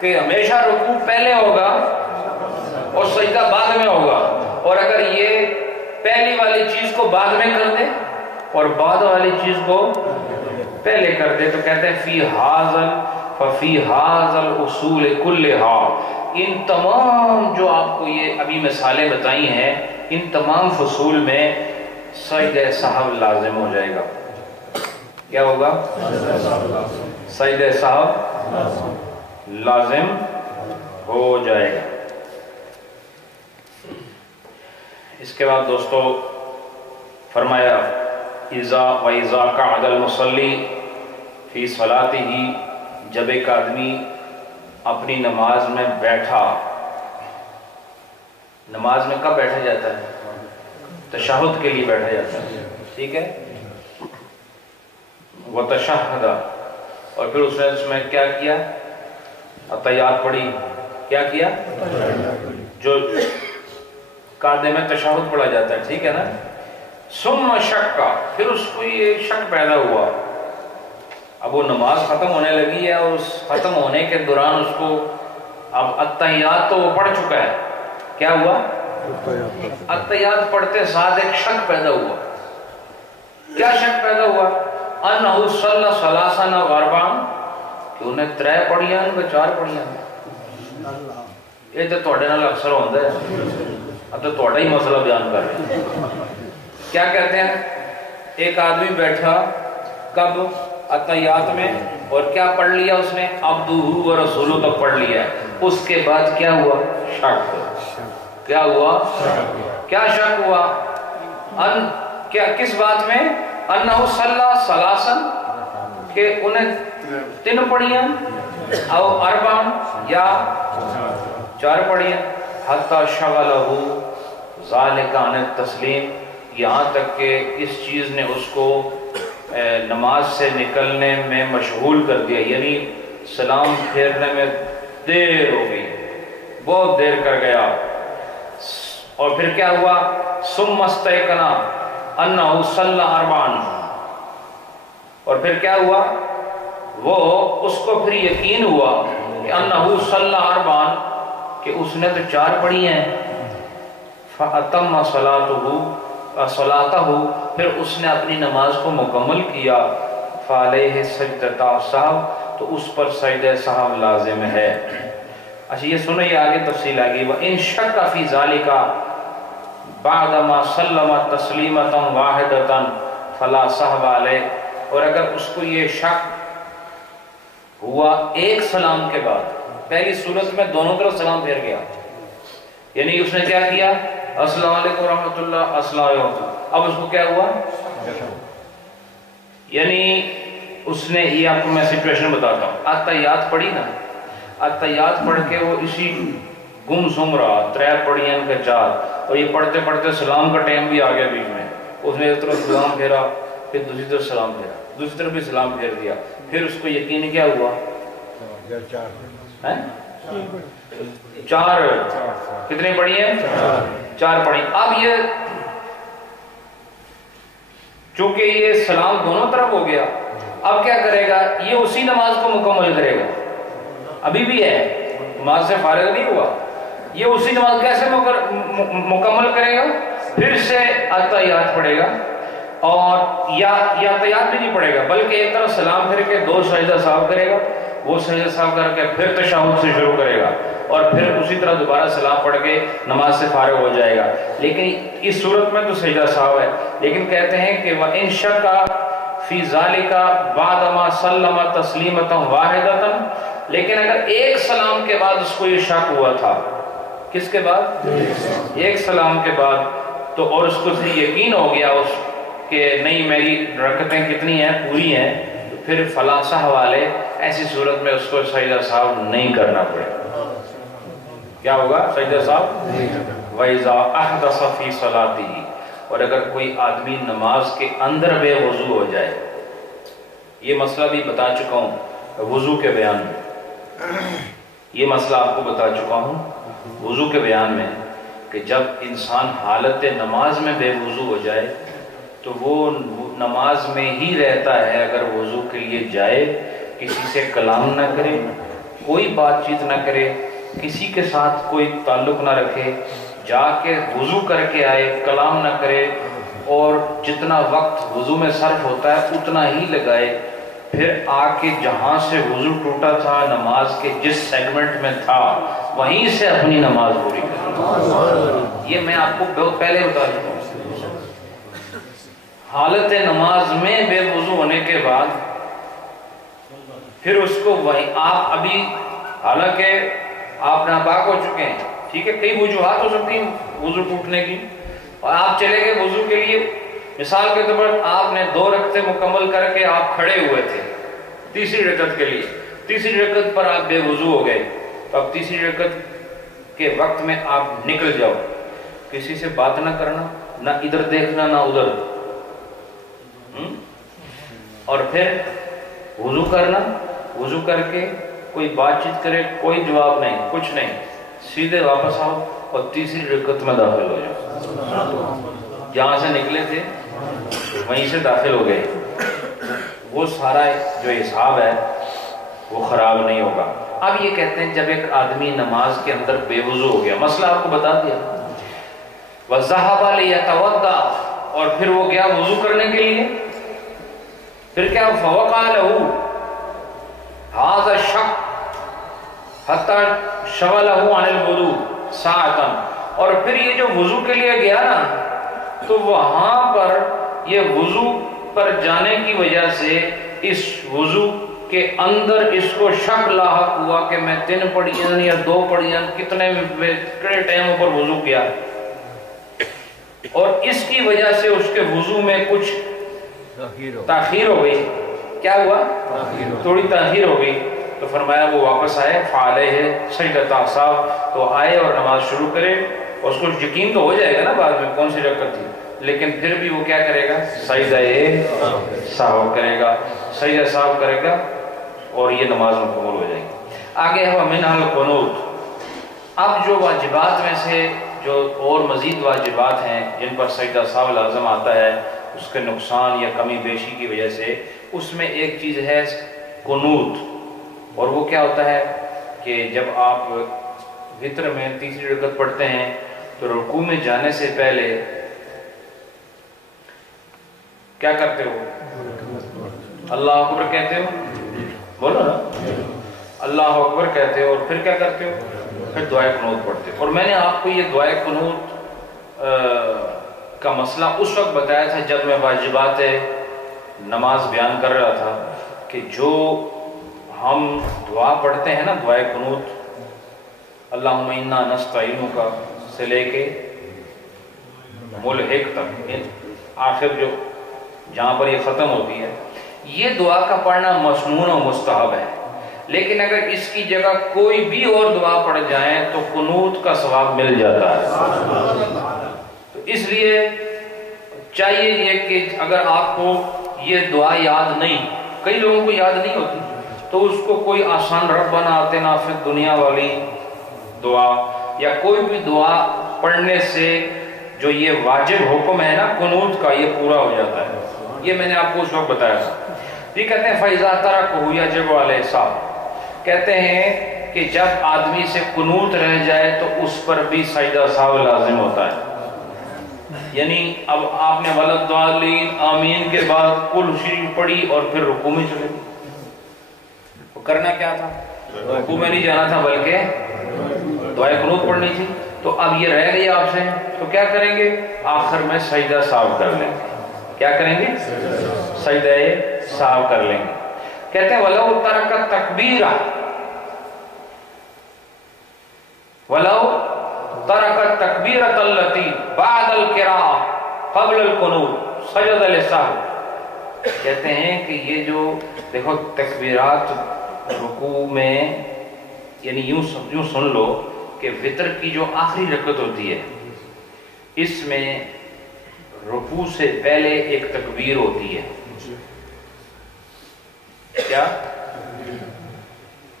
کہ ہمیشہ رکوع پہلے ہوگا اور سجدہ بعد میں ہوگا، اور اگر یہ پہلی والی چیز کو بعد میں کر دے اور بعد والی چیز کو پہلے کر دے تو کہتے ہیں ففی حاضل اصول کلہا، ان تمام جو آپ کو یہ ابھی مثالیں بتائی ہیں، ان تمام فصول میں سجدہ سہو لازم ہو جائے گا، کیا ہوگا؟ سجدہ سہو لازم ہو جائے گا۔ اس کے بعد دوستو فرمایا وَإِذَا قَعَدَ الْمُصَلِّي فِي صَلَاتِهِ، جب ایک آدمی اپنی نماز میں بیٹھا، نماز میں کب بیٹھا جاتا ہے؟ تشہد کے لیے بیٹھا جاتا ہے، ٹھیک ہے، وَتَشَہَّدَ، اور پھر اس میں کیا کیا؟ اتحیات پڑھی، کیا کیا؟ جو قاعدے میں تشہد پڑھا جاتا ہے، ٹھیک ہے نا، ثم شک، پھر اس کو یہ شک پیدا ہوا، اب وہ نماز ختم ہونے لگی ہے اور اس ختم ہونے کے دوران اس کو اب اتحیات تو وہ پڑھ چکا ہے، کیا ہوا؟ اتحیات پڑھتے ساتھ ایک شک پیدا ہوا، کیا شک پیدا ہوا؟ انہو صلی ثلاثا غربان، کہ انہیں 3 پڑھیاں کہ 4 پڑھیاں، یہ تو توڑے نال اکثر ہوندہ ہے، اب تو توڑا ہی مسئلہ بیان کر رہے ہیں۔ کیا کہتے ہیں؟ ایک آدمی بیٹھا کب؟ اتحیات میں، اور کیا پڑھ لیا اس نے؟ عبدہ و رسولہ تک پڑھ لیا ہے، اس کے بعد کیا ہوا؟ شک، کیا ہوا؟ کیا شک ہوا؟ کس بات میں؟ انہو صلی ثلاثا، کہ انہیں 3 پڑھیاں، او اربعن، یا 4 پڑھیاں، حتی شغلہ ذالک عن التسلیم، یہاں تک کہ اس چیز نے اس کو نماز سے نکلنے میں مشغول کر دیا، یعنی سلام پھیرنے میں دیر ہو گئی، بہت دیر کر گیا، اور پھر کیا ہوا؟ ثم استيقن انه صلى 4، اور پھر کیا ہوا؟ وہ اس کو پھر یقین ہوا کہ انہو صلی اربعن، کہ اس نے تو 4 پڑھی ہیں، فَأَتَمَّ صَلَاتَهُ، پھر اس نے اپنی نماز کو مکمل کیا، فَعَلَيْهِ سَجْدَةَ سَهْوٍ، تو اس پر سجدہ سہو لازم ہے۔ اچھا یہ سنو، یہ آگے تفصیل آگئی، وَإِن شَكَّ فِي ذَلِكَ بَعْدَمَا سَلَّمَ تَسْلِيمَةً وَاحِدَةً فَلَا سَهْوَ عَلَيْهِ، اور اگر اس کو یہ شک ہوا ایک سلام کے بعد، پہلی صورت میں دونوں طرف سلام پھیر گیا، یعنی اس نے کیا کیا؟ السلام علیکم ورحمۃ اللہ، السلام علیکم، اب اس کو کیا ہوا؟ یعنی اس نے، یہ آپ کو میں سچویشن بتاتا ہوں، اتحیات پڑھی نا، اتحیات پڑھ کے وہ اسی گم سم رہا، 3 پڑھی ہیں کہ 4، اور یہ پڑھتے پڑھتے سلام کا ٹائم بھی آ گیا بیچ میں، اس نے ایک طرف سلام پھیرا، پھر دوسری طرف سلام پھیرا، دوسری طرف بھی سلام پھیر دیا، پھر اس کو یقین کیا ہوا؟ 4 کتنے پڑھی ہیں؟ 4 پڑھی۔ اب یہ چونکہ یہ سلام دونوں طرف ہو گیا، اب کیا کرے گا؟ یہ اسی نماز کو مکمل کرے گا، ابھی بھی ہے، نماز سے فارغ نہیں ہوا، یہ اسی نماز کیسے مکمل کرے گا؟ پھر سے اتحیات پڑھے گا، اور یا اتحیات بھی نہیں پڑھے گا، بلکہ ایک طرف سلام پھر کے 2 سجدہ سہو کرے گا، وہ سجدہ سہو کر کے پھر تشہد سے شروع کرے گا، اور پھر اسی طرح دوبارہ سلام پڑھ کے نماز سے فارغ ہو جائے گا۔ لیکن اس صورت میں تو سجدہ سہو ہے، لیکن کہتے ہیں کہ وَإِن شَكَّ فِي ذَلِكَ بَعْدَمَا سَلَّمَ تَسْلِيمَةً وَاحِدَةً، لیکن اگر ایک سلام کے بعد اس کو یہ شک ہوا تھا، کس کے بعد؟ ایک سلام کے بعد، تو اور اس کو یقین ہو گیا اس کہ نہیں میری رکعتیں کتنی ہیں؟ پوری ہیں، تو پھر فلا سہو علیہ، ایسی صورت میں اس کو سجدہ سہو نہیں کرنا پڑے گا۔ کیا ہوگا؟ سجدہ سہو۔ وَإِذَا أَحْدَثَ فِي صَلَاتِهِ، اور اگر کوئی آدمی نماز کے اندر بے وضو ہو جائے، یہ مسئلہ بھی بتا چکا ہوں وضو کے بیان میں، یہ مسئلہ آپ کو بتا چکا ہوں وضو کے بیان میں، کہ جب انسان حالت نماز میں بے وضو ہو جائے تو وہ نماز میں ہی رہتا ہے، اگر وضو کے لیے جائے کسی سے کلام نہ کرے، کوئی بات چیت نہ کرے، کسی کے ساتھ کوئی تعلق نہ رکھے، جا کے وضو کر کے آئے، کلام نہ کرے، اور جتنا وقت وضو میں صرف ہوتا ہے اتنا ہی لگائے، پھر آ کے جہاں سے وضو ٹوٹا تھا نماز کے جس سیگمنٹ میں تھا وہیں سے اپنی نماز پوری کرے۔ یہ میں آپ کو بہت پہلے بتا چکا ہوں، حالت نماز میں بے وضو ہونے کے بعد پھر اس کو وہی، آپ ابھی حالانکہ آپ ناپاک ہو چکے ہیں، ٹھیک ہے، کئی وجوہات ہو سکتی ہیں وضو ٹوٹنے کی، اور آپ چلے گئے وضو کے لیے، مثال کے طور پر آپ نے 2 رکعتیں مکمل کر کے آپ کھڑے ہوئے تھے تیسری رکعت کے لیے، تیسری رکعت پر آپ بے وضو ہو گئے، تو اب تیسری رکعت کے وقت میں آپ نکل جاؤ، کسی سے بات نہ کرنا، نہ ادھر دیکھنا نہ ادھر، اور پھر وضو کرنا، وضو کر کے کوئی بات چیت کرے، کوئی جواب نہیں، کچھ نہیں، سیدھے واپس آؤ اور تیسری رکعت میں داخل ہو جاؤ، جہاں سے نکلے تھے وہیں سے داخل ہو گئے، وہ سارا جو حساب ہے وہ خراب نہیں ہوگا۔ اب یہ کہتے ہیں جب ایک آدمی نماز کے اندر بے وضو ہو گیا، مسئلہ آپ کو بتا دیا، وَذَهَبَ لِيَتَوَضَّأَ، اور پھر وہ گیا وضو کرنے کے لیے، پھر کیا فَوَقَعَ لَهُ هَذَا الشَّكُّ حَتَّى شَغَلَهُ عَنِ الْوُضُوءِ سَاعَةً، اور پھر یہ جو وضو کے لیے گیا نا، تو وہاں پر یہ وضو پر جانے کی وجہ سے اس وضو کے اندر اس کو شک لاحق ہوا کہ میں 3 پڑھیاں یا 2 پڑھیاں کتنے ٹائموں پر وضو کیا، اور اس کی وجہ سے اس کے وضو میں کچھ تاخیر ہو گئی، کیا ہوا؟ تھوڑی تاخیر ہو گئی، تو فرمایا وہ واپس آئے، فعلیہ سجدۃ سہو، تو آئے اور نماز شروع کرے، اور اس کو یقین تو ہو جائے گا نا بعد میں کون سی رکعت تھی، لیکن پھر بھی وہ کیا کرے گا؟ سجدہ سہو کرے گا، سجدہ سہو کرے گا، اور یہ نماز مکمل ہو جائے گی۔ آگے ہے وَمِنْهَا الْقُنُوتُ، اب جو واجبات میں سے جو اور مزید واجبات ہیں جن پر سجدہ سہو لازم آتا ہے، اس کے نقصان یا کمی بیشی کی وجہ سے اس میں ایک چیز ہے قنوت، اور وہ کیا ہوتا ہے کہ جب آپ وتر میں تیسری رکعت پڑھتے ہیں تو رکوع میں جانے سے پہلے کیا کرتے ہو؟ اللہ اکبر کہتے ہو، بولو نا، اللہ اکبر کہتے ہو، اور پھر کیا کرتے ہو؟ پھر دعائے قنوت پڑھتے ہو۔ اور میں نے آپ کو یہ دعائے قنوت کا مسئلہ اس وقت بتایا تھا جب میں واجبات نماز بیان کر رہا تھا کہ جو ہم دعا پڑھتے ہیں نا، دعائے قنوت اللہم انا نستعینک سے لے کے ملحق تک، آخر جو جہاں پر یہ ختم ہوتی ہے، یہ دعا کا پڑھنا مسنون و مستحب ہے، لیکن اگر اس کی جگہ کوئی بھی اور دعا پڑھ جائیں تو قنوت کا ثواب مل جاتا ہے۔ تو اس لیے چاہیے یہ کہ اگر آپ کو یہ دعا یاد نہیں، کئی لوگوں کو یاد نہیں ہوتی، تو اس کو کوئی آسان ربنا آتنا فی الدنیا والی دعا یا کوئی بھی دعا پڑھنے سے جو یہ واجب حکم ہے نا قنوت کا، یہ پورا ہو جاتا ہے۔ یہ میں نے آپ کو اس وقت بتایا تھا۔ یہ کہتے ہیں فَإِذَا تَرَكَهُ يَجِبُ عَلَيْهِ السَّجْدَةُ، کہتے ہیں کہ جب آدمی سے قنوت رہ جائے تو اس پر بھی سجدہ سہو لازم ہوتا ہے۔ یعنی اب آپ نے وَلَضَّالِّينَ آمین کے بعد کل شریف پڑھی اور پھر رکوع میں چلے، وہ کرنا کیا تھا؟ رکوع میں نہیں جانا تھا بلکہ دعائے قنوت پڑھنی تھی۔ تو اب یہ رہ گئی آپ سے، تو کیا کریں گے؟ آخر میں سجدہ سہو کر لیں گے۔ کیا کریں گے؟ سجدہ سہو کر لیں گے۔ کہتے ہیں وَلَوْ تَرَكَ التَّكْبِيرَ وَلَوْ تَرَكَ التَّكْبِيرَةَ الَّتِي بَعْدَ الْقِرَاءَةِ قَبْلَ الْقُنُوتِ سَجَدَ لِلسَّهْوِ، کہتے ہیں کہ یہ جو دیکھو تکبیرات رکوع میں، یعنی یوں سن لو کہ وتر کی جو آخری رکعت ہوتی ہے اس میں رکوع سے پہلے ایک تکبیر ہوتی ہے۔ کیا؟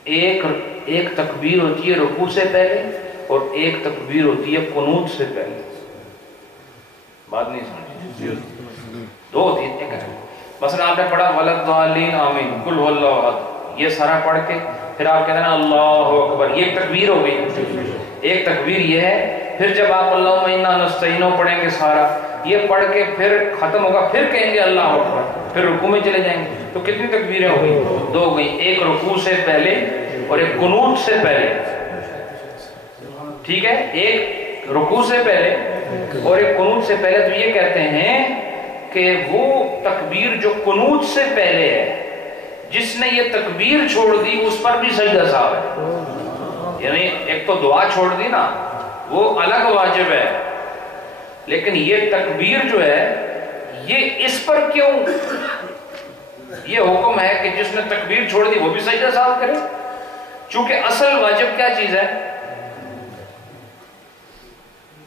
ایک تکبیر ہوتی ہے رکوع سے پہلے اور ایک تکبیر ہوتی ہے قنوت سے پہلے۔ بات نہیں سمجھی؟ دو ہوتی ہے۔ مثلا آپ نے پڑھا وَلَضَّالِّينَ آمین قُلْ هُوَ اللَّهُ احد، یہ سارا پڑھ کے پھر آپ کہتے ہیں اللہ اکبر، یہ ایک تکبیر ہو گئی۔ ایک تکبیر یہ ہے، پھر جب آپ اللہم انا نستعینک پڑھیں گے سارا، یہ پڑھ کے پھر ختم ہوگا، پھر کہیں گے اللہ اکبر، پھر رکوع میں چلے جائیں گے۔ تو کتنی تکبیریں ہو گئی؟ دو ہو گئی، ایک رکوع سے پہلے اور ایک قنوت سے پہلے، ٹھیک ہے؟ ایک رکوع سے پہلے اور ایک قنوت سے پہلے۔ تو یہ کہتے ہیں کہ وہ تکبیر جو قنوت سے پہلے ہے، جس نے یہ تکبیر چھوڑ دی اس پر بھی سجدہ سہو ہے۔ یعنی ایک تو دعا چھوڑ دی نا، وہ الگ واجب ہے، لیکن یہ تکبیر جو ہے یہ اس پر کیوں یہ حکم ہے کہ جس نے تکبیر چھوڑ دی وہ بھی سجدہ سہو کرے؟ چونکہ اصل واجب کیا چیز ہے؟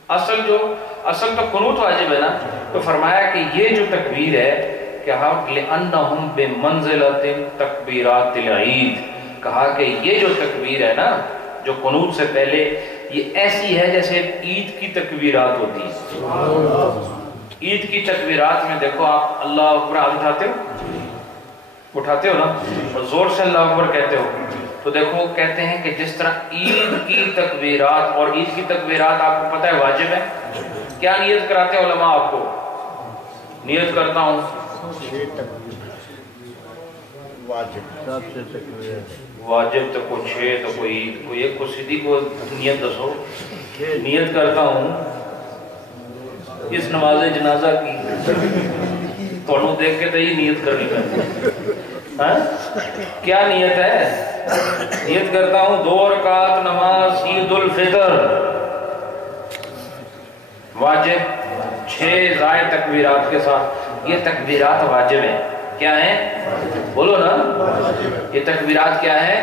اصل تو قنوت واجب ہے نا۔ تو فرمایا کہ یہ جو تکبیر ہے کہ لِأَنَّهُمْ بِمَنْزِلَةِ تَكْبِيرَاتِ الْعِيدِ، کہا کہ یہ جو تکبیر ہے نا جو قنوت سے پہلے، یہ ایسی ہے جیسے عید کی تکبیرات ہوتی ہیں۔ عید کی تکبیرات میں دیکھو آپ اللہ اکبر اٹھاتے ہو نا، اور زور سے اللہ اکبر کہتے ہو، تو دیکھو کہتے ہیں کہ جس طرح عید کی تکبیرات، اور عید کی تکبیرات آپ کو پتہ ہے واجب ہے۔ کیا نیت کراتے علماء آپ کو؟ نیت کرتا ہوں واجب تو کوئی 6 تو کوئی عید، کوئی ایک کو سیدھی کو نیت دسو۔ نیت کرتا ہوں اس نماز جنازہ کی، تو دیکھ کے تو یہ نیت کرنی پڑتی۔ کیا نیت ہے؟ نیت کرتا ہوں 2 رکعت نماز عید الفطر، واجب 6 زائد تکبیرات کے ساتھ۔ یہ تکبیرات واجب ہیں۔ کیا ہیں؟ بولو نا، یہ تکبیرات کیا ہیں؟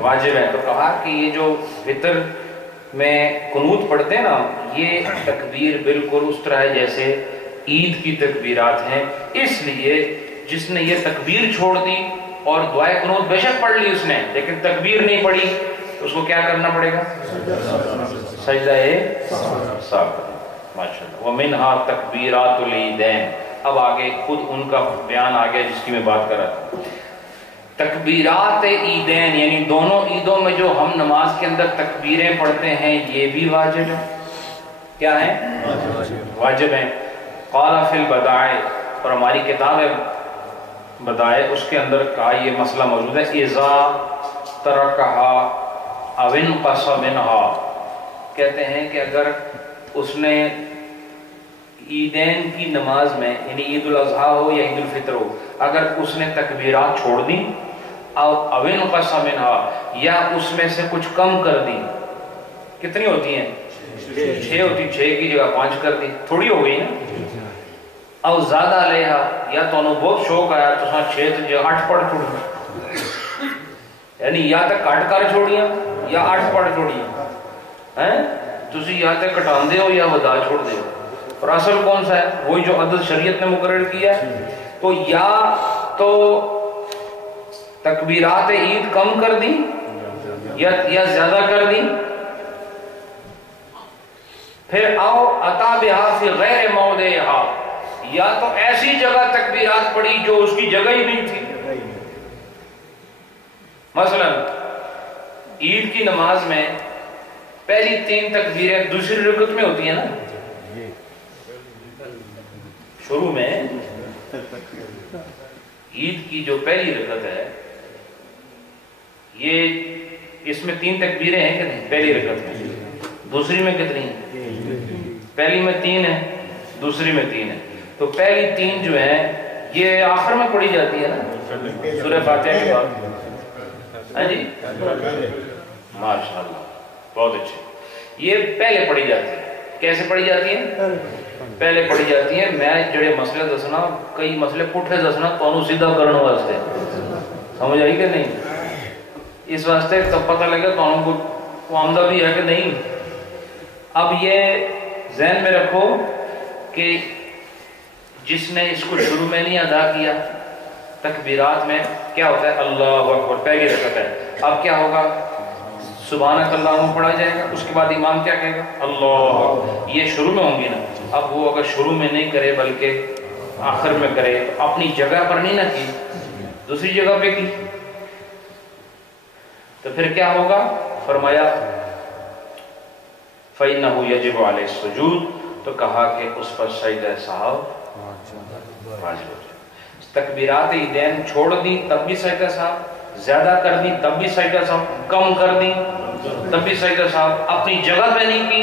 واجب ہیں۔ تو کہا کہ یہ جو وتر میں قنوت پڑھتے ہیں نا، یہ تکبیر بالکل اس طرح ہے جیسے عید کی تکبیرات ہیں۔ اس لیے جس نے یہ تکبیر چھوڑ دی اور دعائے قنوت بے شک پڑھ لی اس نے، لیکن تکبیر نہیں پڑھی، اس کو کیا کرنا پڑے گا؟ سجدہ سہو۔ ماشاءاللہ۔ وَمِنْهَا تَكْبِيرَاتُ الْعِيدَيْنِ، اب آگے خود ان کا بیان آ گیا جس کی میں بات کر رہا تھا. تکبیرات عیدین یعنی دونوں عیدوں میں جو ہم نماز کے اندر تکبیریں پڑھتے ہیں یہ بھی واجب ہے. کیا ہے؟ واجب ہیں. قال فی البدائع اور ہماری کتاب ہے بدائع اس کے اندر کہا یہ مسئلہ موجود ہے. اذا ترکہا او انقص منہا کہتے ہیں کہ اگر اس نے عیدین کی نماز میں یعنی عید الاضحیٰ ہو یا عید الفطر ہو اگر اس نے تکبیرات چھوڑ دی او انقص منہا یا اس میں سے کچھ کم کر دی. کتنی ہوتی ہیں؟ 6 ہوتی. 6 کی جگہ 5 کر دی, تھوڑی ہو گئی نا. او زیادہ علیہا یا تو انہوں بہت شوق آیا تو 6 سے جگہ 8 پڑھ چھوڑی یعنی یا تک کٹ کر چھوڑیاں یا 8 پڑھ چھوڑیاں تسی یا تک کٹان دے ہو یا ودا چھوڑ دے ہو. اور اصل کون سا ہے؟ وہی جو عدد شریعت نے مقرر کیا ہے. تو یا تو تکبیرات عید کم کر دی یا زیادہ کر دی. پھر او عطا بہا فی غیر موضعہا یا تو ایسی جگہ تکبیرات پڑھی جو اس کی جگہ ہی نہیں تھی. مثلا عید کی نماز میں پہلی 3 تکبیریں دوسری رکعت میں ہوتی ہیں نا. شروع میں عید کی جو پہلی رکعت ہے یہ اس میں 3 تکبیریں ہیں کہ نہیں پہلی رکعت میں. دوسری میں کتنی ہیں؟ پہلی میں 3 ہے, دوسری میں 3 ہے. تو پہلی 3 جو ہیں یہ آخر میں پڑھی جاتی ہے نا سورہ فاتحہ کے بعد. ہاں جی ماشاءاللہ بہت اچھے. یہ پہلے پڑھی جاتی ہے. کیسے پڑھی جاتی ہیں؟ پہلے پڑھی جاتی ہیں. میں جڑے مسئلے دسنا کئی مسئلے پٹھے دسنا تو سیدھا کرنے واسطے, سمجھ آئی کہ نہیں؟ اس واسطے تب پتہ لگا تو کو آمدہ بھی ہے کہ نہیں. اب یہ ذہن میں رکھو کہ جس نے اس کو شروع میں نہیں ادا کیا تکبیرات میں کیا ہوتا ہے اللہ اکبر پہلی رکعت ہے. اب کیا ہوگا؟ سبحانک اللہم پڑھا جائے گا. اس کے بعد امام کیا کہے گا؟ اللہ. یہ شروع میں ہوں گی نا. اب وہ اگر شروع میں نہیں کرے بلکہ آخر میں کرے اپنی جگہ پر نہیں نہ کی دوسری جگہ پہ کی تو پھر کیا ہوگا؟ فرمایا فَإِنَّهُ يَجِبُ عَلَيْهِ السُّجُودُ تو کہا کہ اس پر سجدہ سہو واجب ہو جائے. تکبیرات عیدین چھوڑ دی تب بھی سجدہ سہو, زیادہ کر دی تب بھی سجدہ سہو, کم کر دی تب بھی سجدہ سہو, اپنی جگہ پہ نہیں کی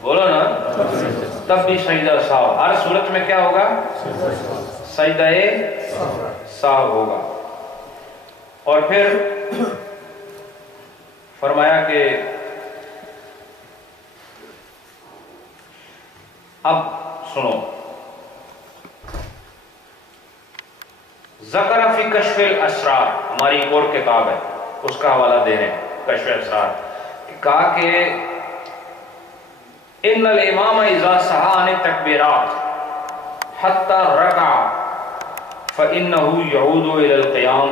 بولو نا تب بھی سجدہ سہو. ہر صورت میں کیا ہوگا؟ سجدہ سہو ہوگا. اور پھر فرمایا کہ اب سنو ذکر فی کشف الاسرار ہماری ایک اور کتاب ہے اس کا حوالہ دے رہے ہیں. کشف الاسرار کہا کہ ان الامام اذا سہا عن التکبیرات حتی رکع فانه یعود الى القیام.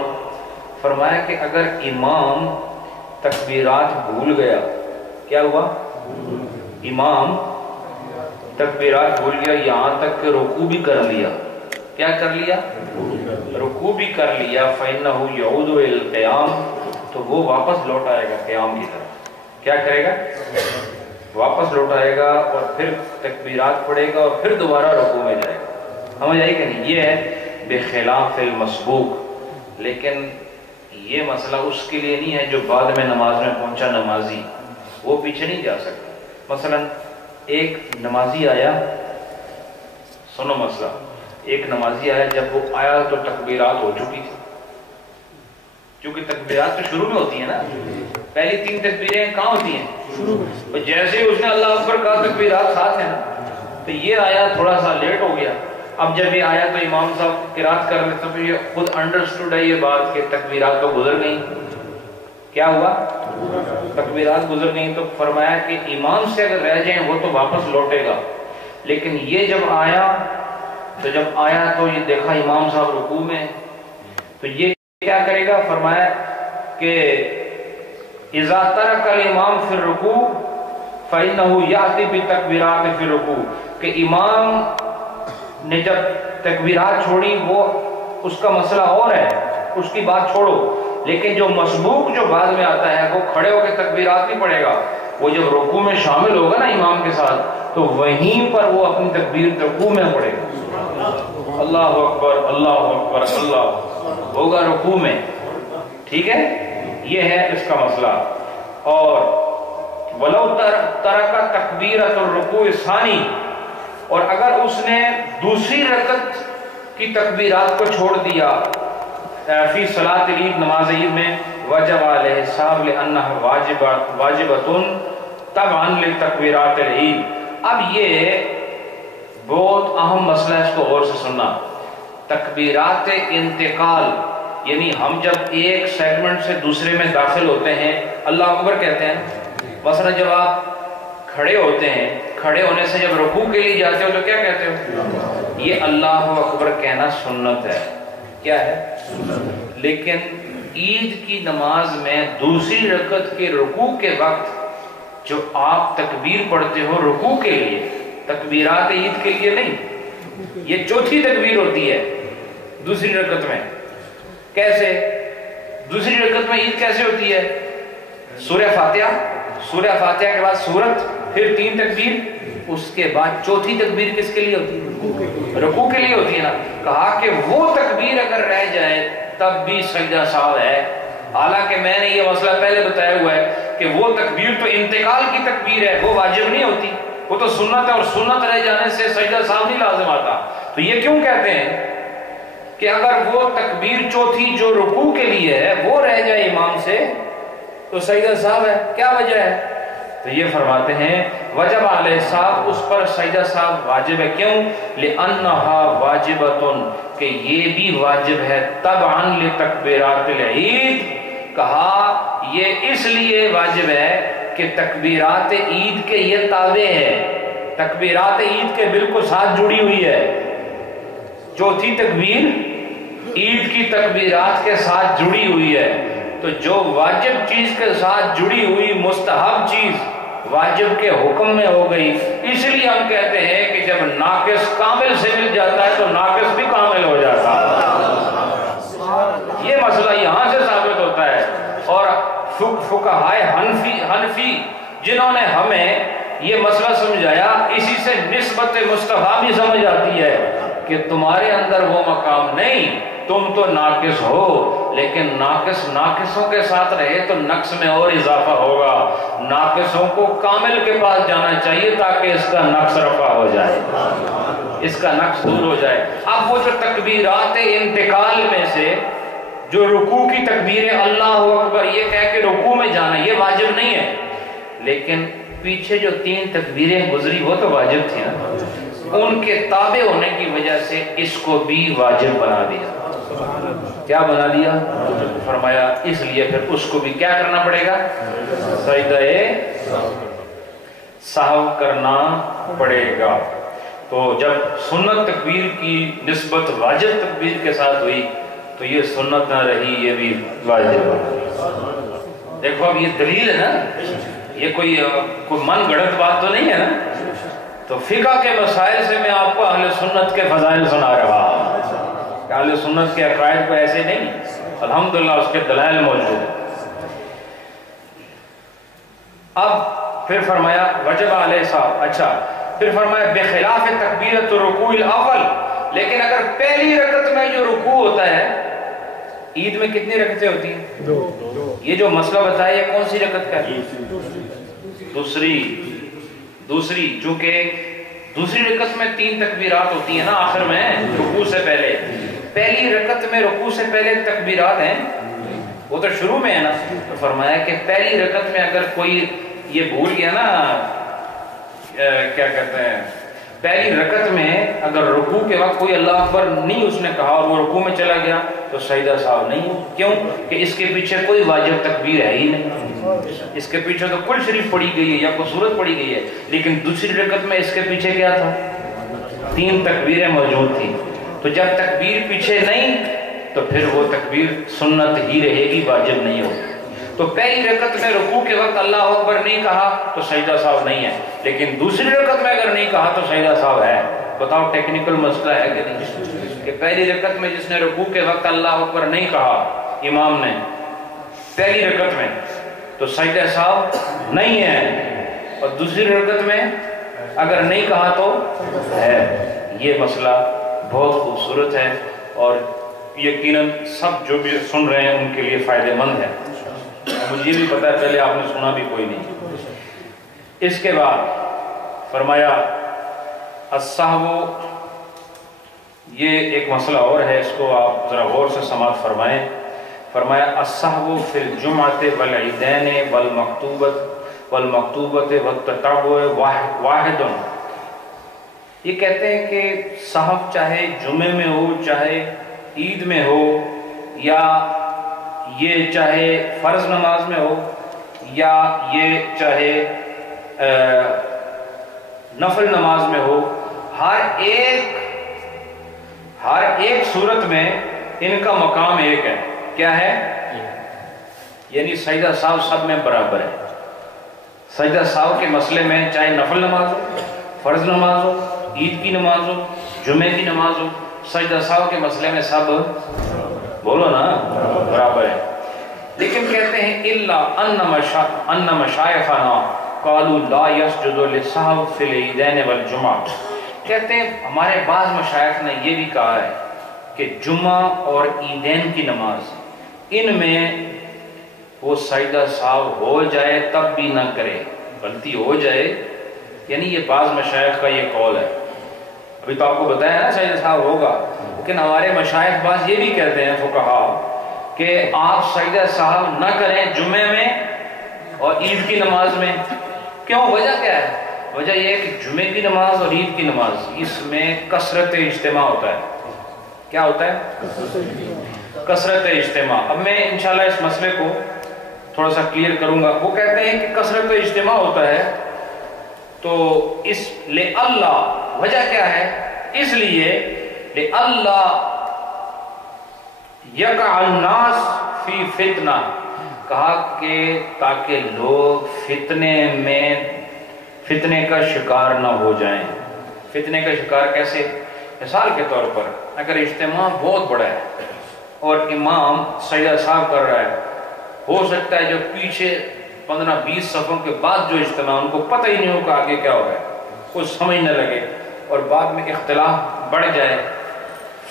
فرمایا کہ اگر امام تکبیرات بھول گیا, کیا ہوا؟ امام تکبیرات بھول گیا یہاں تک کہ رکوع بھی کر لیا. کیا کر لیا؟ رکوع بھی کر لیا. فَإِنَّهُ يَعُودُ إِلَى الْقِيَامِ تو وہ واپس لوٹ آئے گا قیام کی طرف. کیا کرے گا؟ واپس لوٹ آئے گا اور پھر تکبیرات پڑھے گا اور پھر دوبارہ رکوع میں جائے گا. سمجھ آئی کہ نہیں؟ یہ ہے بخلاف المسبوق. لیکن یہ مسئلہ اس کے لیے نہیں ہے جو بعد میں نماز میں پہنچا نمازی, وہ پیچھے نہیں جا سکتا. مثلا ایک نمازی آیا, سنو مسئلہ, ایک نمازی آیا, جب وہ آیا تو تکبیرات ہو چکی تھی کیونکہ تکبیرات تو شروع میں ہوتی ہیں نا. پہلی 3 تکبیریں کہاں ہوتی ہیں؟ شروع میں. جیسے ہی اس نے اللہ اکبر کہا تکبیرات ساتھ ہیں نا. تو یہ آیا تھوڑا سا لیٹ ہو گیا. اب جب یہ آیا تو امام صاحب قرات کر رہے تو پھر یہ خود انڈرسٹوڈ ہے یہ بات کہ تکبیرات تو گزر گئیں. کیا ہوا؟ تکبیرات گزر گئیں. تو فرمایا کہ امام سے اگر رہ جائیں وہ تو واپس لوٹے گا, لیکن یہ جب آیا تو یہ دیکھا امام صاحب رکوع میں, تو یہ کیا کرے گا؟ فرمایا کہ اذا ترک الامام فی الرکوع فإنه یأتی بتکبیرات فی الرکوع کہ امام نے جب تکبیرات چھوڑی وہ اس کا مسئلہ اور ہے، اس کی بات چھوڑو، لیکن جو مسبوق جو بعد میں آتا ہے وہ کھڑے ہو کے تکبیرات نہیں پڑھے گا، وہ جب رکوع میں شامل ہوگا نا امام کے ساتھ تو وہیں پر وہ اپنی تکبیر رکوع میں پڑھے گا، اللہ اکبر اللہ اکبر اللہ ہوگا رکوع میں، ٹھیک ہے، یہ ہے اس کا مسئلہ۔ اور وَلَوْ تَرَكَ تَكْبِيرَةَ الرُّكُوعِ الثَّانِي، اور اگر اس نے دوسری رکعت کی تکبیرات کو چھوڑ دیا فی صلاۃ العید، نماز عید میں، وجب علیہ الحساب لأنها واجبۃ تبعا لتکبیرات العید۔ اب یہ بہت اہم مسئلہ ہے، اس کو غور سے سننا۔ تکبیرات انتقال، یعنی ہم جب ایک سیگمنٹ سے دوسرے میں داخل ہوتے ہیں اللہ اکبر کہتے ہیں، مثلا جب آپ کھڑے ہوتے ہیں، کھڑے ہونے سے جب رکوع کے لیے جاتے ہو تو کیا کہتے ہو؟ یہ اللہ اکبر کہنا سنت ہے، کیا ہے؟ لیکن عید کی نماز میں دوسری رکعت کے رکوع کے وقت جو آپ تکبیر پڑھتے ہو رکوع کے لیے، تکبیرات عید کے لیے نہیں، یہ چوتھی تکبیر ہوتی ہے دوسری رکعت میں۔ کیسے دوسری رکعت میں عید کیسے ہوتی ہے؟ سورہ فاتحہ، سورہ فاتحہ کے بعد سورت، پھر 3 تکبیر، اس کے بعد چوتھی تکبیر کس کے لیے ہوتی ہے؟ رکوع کے لیے ہوتی ہے نا۔ کہا کہ وہ تکبیر اگر رہ جائے تب بھی سجدہ سہو ہے، حالانکہ میں نے یہ مسئلہ پہلے بتایا ہوا ہے کہ وہ تکبیر تو انتقال کی تکبیر ہے، وہ واجب نہیں ہوتی، وہ تو سنت ہے، اور سنت رہ جانے سے سجدہ سہو نہیں لازم آتا۔ تو یہ کیوں کہتے ہیں کہ اگر وہ تکبیر چوتھی جو رکوع کے لیے ہے وہ رہ جائے امام سے تو سجدہ سہو ہے، کیا وجہ ہے؟ تو یہ فرماتے ہیں وجب علیہ السلام، اس پر سجدہ سہو واجب ہے، کیوں؟ لأنها واجبۃ، کہ یہ بھی واجب ہے، تبعا لتکبیرات العید، کہا یہ اس لیے واجب ہے کہ تکبیرات عید کے یہ تابع ہے، تکبیرات عید کے بالکل ساتھ جڑی ہوئی ہے، چوتھی تکبیر عید کی تکبیرات کے ساتھ جڑی ہوئی ہے، تو جو واجب چیز کے ساتھ جڑی ہوئی مستحب چیز واجب کے حکم میں ہو گئی، اس لیے ہم کہتے ہیں کہ جب ناقص کامل سے مل جاتا ہے تو ناقص بھی کامل ہو جاتا ہے۔ یہ مسئلہ یہاں سے ثابت ہوتا ہے، اور فقہائے حنفی جنہوں نے ہمیں یہ مسئلہ سمجھایا، اسی سے نسبت مصطفیٰ بھی سمجھ آتی ہے کہ تمہارے اندر وہ مقام نہیں، تم تو ناقص ہو، لیکن ناقص ناقصوں کے ساتھ رہے تو نقص میں اور اضافہ ہوگا، ناقصوں کو کامل کے پاس جانا چاہیے تاکہ اس کا نقص رفع ہو جائے، اس کا نقص دور ہو جائے۔ اب وہ جو تکبیرات انتقال میں سے جو رکوع کی تکبیر اللہ اکبر یہ کہہ کے رکوع میں جانا یہ واجب نہیں ہے، لیکن پیچھے جو 3 تکبیریں گزری وہ تو واجب تھی نا، ان کے تابع ہونے کی وجہ سے اس کو بھی واجب بنا دیا۔ کیا بنا دیا؟ فرمایا اس لیے پھر اس کو بھی کیا کرنا پڑے گا؟ سجدہ سہو کرنا پڑے گا۔ تو جب سنت تکبیر کی نسبت واجب تکبیر کے ساتھ ہوئی تو یہ سنت نہ رہی، یہ بھی واجب ہے۔ دیکھو اب یہ دلیل ہے نا، یہ کوئی من گھڑت بات تو نہیں ہے نا۔ تو فقہ کے مسائل سے میں آپ کو اہل سنت کے فضائل سنا رہا ہوں، کہ اہل سنت کے عقائد کو ایسے نہیں، الحمدللہ اس کے دلائل موجود ہیں۔ اب پھر فرمایا وجب علیہ صاحب، اچھا پھر فرمایا بخلاف تکبیرۃ الرکوع الاول، لیکن اگر پہلی رکعت میں جو رکوع ہوتا ہے، عید میں کتنی رکعتیں ہوتی ہیں؟ 2۔ یہ جو مسئلہ بتایا یہ کون سی رکعت کا ہے؟ دوسری، چونکہ دوسری رکعت میں 3 تکبیرات ہوتی ہیں نا آخر میں رکوع سے پہلے، پہلی رکعت میں رکوع سے پہلے تکبیرات ہیں، وہ تو شروع میں ہے نا۔ تو فرمایا کہ پہلی رکعت میں اگر کوئی یہ بھول گیا نا، کیا کہتے ہیں، پہلی رکعت میں اگر رکوع کے وقت کوئی اللہ اکبر نہیں اس نے کہا اور وہ رکوع میں چلا گیا تو سجدہ سہو نہیں ہو، کیوں کہ اس کے پیچھے کوئی واجب تکبیر ہے ہی نہیں، اس کے پیچھے تو کل شریف پڑھی گئی ہے یا کوئی سورت پڑھی گئی ہے، لیکن دوسری رکعت میں اس کے پیچھے کیا تھا؟ 3 تکبیریں موجود تھیں۔ تو جب تکبیر پیچھے نہیں تو پھر وہ تکبیر سنت ہی رہے گی، واجب نہیں ہوگی۔ تو پہلی رکعت میں رکوع کے وقت اللہ اکبر نہیں کہا تو سجدہ سہو نہیں ہے، لیکن دوسری رکعت میں اگر نہیں کہا تو سجدہ سہو ہے۔ بتاؤ ٹیکنیکل مسئلہ ہے کہ نہیں؟ کہ پہلی رکعت میں جس نے رکوع کے وقت اللہ اکبر نہیں کہا امام نے پہلی رکعت میں تو سجدہ سہو نہیں ہے، اور دوسری رکعت میں اگر نہیں کہا تو ہے۔ یہ مسئلہ بہت خوبصورت ہے اور یقیناً سب جو بھی سن رہے ہیں ان کے لیے فائدہ مند ہے۔ مجھے بھی پتا ہے پہلے آپ نے سنا بھی کوئی نہیں۔ اس کے بعد فرمایا السہو، یہ ایک مسئلہ اور ہے، اس کو آپ ذرا غور سے سماعت فرمائیں۔ فرمایا السہو فی الجمعۃ والعیدین والمکتوبۃ والتطوع واحد۔ یہ کہتے ہیں کہ سہو چاہے جمعے میں ہو، چاہے عید میں ہو، یا یہ چاہے فرض نماز میں ہو، یا یہ چاہے نفل نماز میں ہو، ہر ایک صورت میں ان کا مقام ایک ہے۔ کیا ہے؟ یعنی سجدہ سہو سب میں برابر ہے۔ سجدہ سہو کے مسئلے میں چاہے نفل نماز ہو، فرض نماز ہو، عید کی نماز ہو، جمعے کی نماز ہو، سجدہ سہو کے مسئلے میں سب بولو نا برابر ہے۔ لیکن کہتے ہیں الا ان مشائخنا قالوا لا يسجد للسہو فی العیدین والجمعہ۔ کہتے ہیں ہمارے بعض مشائخ نے یہ بھی کہا ہے کہ جمعہ اور عیدین کی نماز ان میں وہ سجدہ سہو ہو جائے تب بھی نہ کرے، غلطی ہو جائے، یعنی یہ بعض مشائخ کا یہ قول ہے۔ ابھی تو آپ کو بتایا نا سجدہ سہو ہوگا، لیکن ہمارے مشائخ بعض یہ بھی کہتے ہیں فقہا کہ آپ سجدہ سہو نہ کریں جمعے میں اور عید کی نماز میں۔ کیوں؟ وجہ کیا ہے؟ وجہ یہ ہے کہ جمعے کی نماز اور عید کی نماز اس میں کثرت اجتماع ہوتا ہے۔ کیا ہوتا ہے؟ کثرت اجتماع۔ اب میں انشاءاللہ اس مسئلے کو تھوڑا سا کلیئر کروں گا۔ وہ کہتے ہیں کہ کثرت اجتماع ہوتا ہے تو اس لِأَلَّا، وجہ کیا ہے؟ اس لیے لِأَلَّا یقع الناس فی فتنہ، کہا کہ تاکہ لوگ فتنے کا شکار نہ ہو جائیں۔ فتنے کا شکار کیسے؟ مثال کے طور پر اگر اجتماع بہت بڑا ہے اور امام سجدہ سہو کر رہا ہے، ہو سکتا ہے جو پیچھے 15-20 صفوں کے بعد جو اجتماع ان کو پتہ ہی نہیں ہوگا آگے کیا ہو رہا ہے، کچھ سمجھ نہ لگے اور بعد میں اختلاف بڑھ جائے،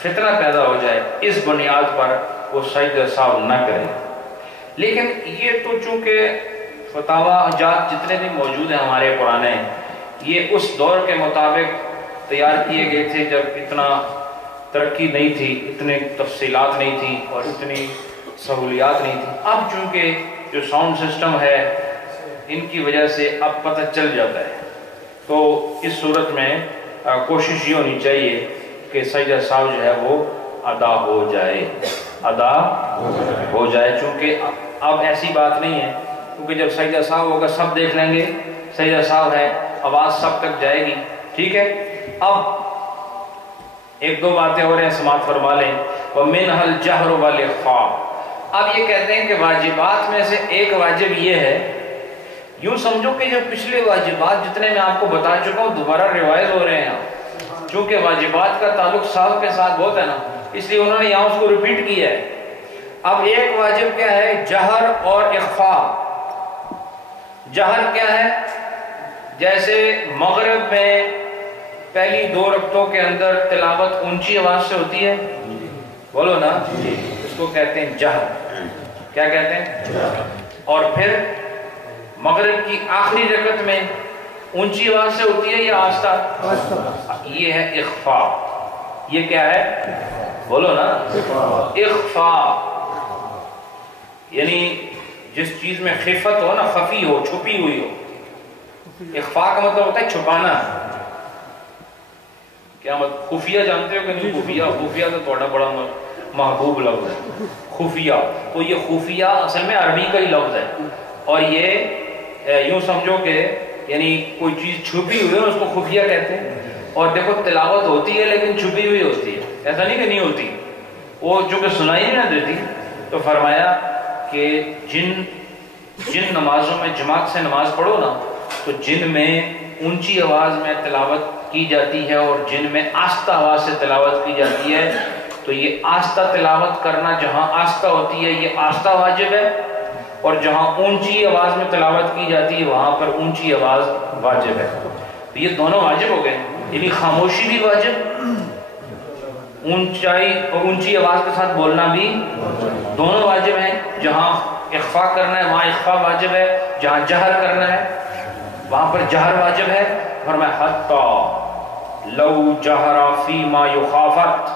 فتنہ پیدا ہو جائے، اس بنیاد پر وہ سجدہ سہو نہ کریں۔ لیکن یہ تو چونکہ فتاوی جات جتنے بھی موجود ہیں ہمارے پرانے، یہ اس دور کے مطابق تیار کیے گئے تھے جب اتنا ترقی نہیں تھی، اتنے تفصیلات نہیں تھی اور اتنی سہولیات نہیں تھی۔ اب چونکہ جو ساؤنڈ سسٹم ہے ان کی وجہ سے اب پتہ چل جاتا ہے، تو اس صورت میں کوشش یہ ہونی چاہیے کہ سجدہ سہو جو ہے وہ ادا ہو جائے، چونکہ اب ایسی بات نہیں ہے، کیونکہ جب سجدہ سہو ہوگا سب دیکھ لیں گے سجدہ سہو ہے، آواز سب تک جائے گی، ٹھیک ہے۔ اب ایک دو باتیں اور ہیں، سماعت فرما لیں۔ وَمِنْهَا الْجَهْرُ وَالْإِخْفَاءُ۔ اب یہ کہتے ہیں کہ واجبات میں سے ایک واجب یہ ہے، یوں سمجھو کہ جو پچھلے واجبات جتنے میں آپ کو بتا چکا ہوں دوبارہ ریوائز ہو رہے ہیں، چونکہ واجبات کا تعلق سہو کے ساتھ بہت ہے نا، اس لیے انہوں نے یہاں اس کو ریپیٹ کیا ہے۔ اب ایک واجب کیا ہے؟ جہر اور اخفاء۔ جہر کیا ہے؟ جیسے مغرب میں پہلی 2 رکعتوں کے اندر تلاوت اونچی آواز سے ہوتی ہے، بولو نا، اس کو کہتے ہیں جہر۔ کیا کہتے ہیں؟ اور پھر مغرب کی آخری رکعت میں اونچی آواز سے ہوتی ہے یا آہستہ؟ یہ ہے اخفاء۔ یہ کیا ہے؟ بولو نا، اخفاء، یعنی جس چیز میں خفت ہو نا، خفی ہو، چھپی ہوئی ہو۔ اخفاء کا مطلب ہوتا ہے چھپانا۔ کیا مطلب؟ خفیہ جانتے ہو کہ نہیں؟ خفیہ تو تھوڑا بڑا محبوب لفظ ہے، خفیہ۔ تو یہ خفیہ اصل میں عربی کا ہی لفظ ہے، اور یہ یوں سمجھو کہ یعنی کوئی چیز چھپی ہوئی ہے اس کو خفیہ کہتے ہیں۔ اور دیکھو تلاوت ہوتی ہے لیکن چھپی ہوئی ہوتی ہے، ایسا نہیں کہ نہیں ہوتی، وہ جو کہ سنائی نہیں نہ دیتی۔ تو فرمایا کہ جن نمازوں میں جماعت سے نماز پڑھو نا، تو جن میں اونچی آواز میں تلاوت کی جاتی ہے اور جن میں آہستہ آواز سے تلاوت کی جاتی ہے، تو یہ آہستہ تلاوت کرنا جہاں آہستہ ہوتی ہے یہ آہستہ واجب ہے، اور جہاں اونچی آواز میں تلاوت کی جاتی ہے وہاں پر اونچی آواز واجب ہے۔ تو یہ دونوں واجب ہو گئے، یعنی خاموشی بھی واجب، اونچی آواز کے ساتھ بولنا بھی دونوں واجب ہیں۔ جہاں اخفا کرنا ہے وہاں اخفا واجب ہے، جہاں جہر کرنا ہے وہاں پر جہر واجب ہے۔ فرمایا حتی لو جہر فی ما یخافت،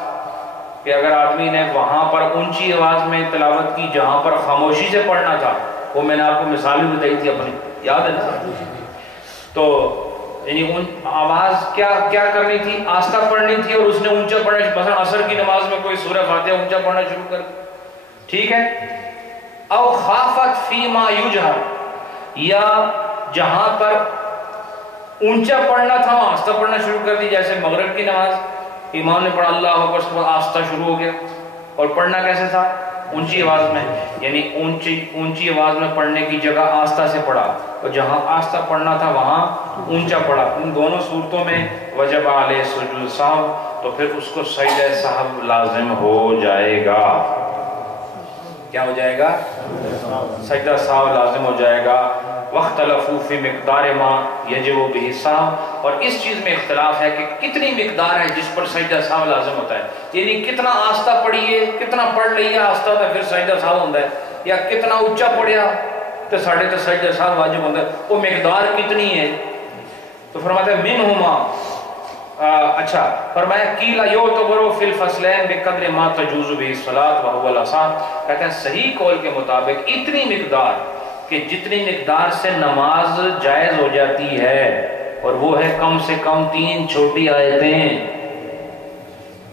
کہ اگر آدمی نے وہاں پر اونچی آواز میں تلاوت کی جہاں پر خاموشی سے پڑھنا تھا، وہ میں نے آپ کو مثال بھی بتائی تھی اپنی، یاد ہے نا؟ تو یعنی آواز کیا کرنی تھی؟ آہستہ پڑھنی تھی، اور اس نے اونچا پڑھنا، مثلا عصر کی نماز میں کوئی سورہ فاتحہ اونچا پڑھنا شروع کر، ٹھیک ہے؟ او خافت فی ما یجہر، یا جہاں پر اونچا پڑھنا تھا وہاں آہستہ پڑھنا شروع کر دی، جیسے مغرب کی نماز امام نے پڑھا اللہ اکبر، اس کے بعد آہستہ شروع ہو گیا، اور پڑھنا کیسے تھا؟ اونچی آواز میں، یعنی اونچی آواز میں پڑھنے کی جگہ آہستہ سے پڑھا، اور جہاں آہستہ پڑھنا تھا وہاں اونچا پڑھا۔ ان دونوں صورتوں میں وجب علیہ سجود سہو، تو پھر اس کو سجدہ سہو لازم ہو جائے گا۔ کیا ہو جائے گا؟ سجدہ سہو لازم ہو جائے گا۔ واختلفوا فی مقدار ما یجب بہ السہو، اور اس چیز میں اختلاف ہے کہ کتنی مقدار ہے جس پر سجدہ سہو لازم ہوتا ہے، یعنی کتنا آہستہ پڑھیے، کتنا پڑھ لئیے آہستہ تو پھر سجدہ سہو ہوتا ہے، یا کتنا اونچا پڑھیا تو ساڑھے تو سجدہ سہو واجب ہوتا ہے، وہ مقدار کتنی ہے؟ تو فرماتا ہے منہما، اچھا فرمایا قیل یعتبر فی الفصلین بقدر ما تجوز بہ الصلاۃ وہو الاصح، کہتے ہیں صحیح قول کے مطابق اتنی مقدار کہ جتنی مقدار سے نماز جائز ہو جاتی ہے، اور وہ ہے کم سے کم 3 چھوٹی آیتیں۔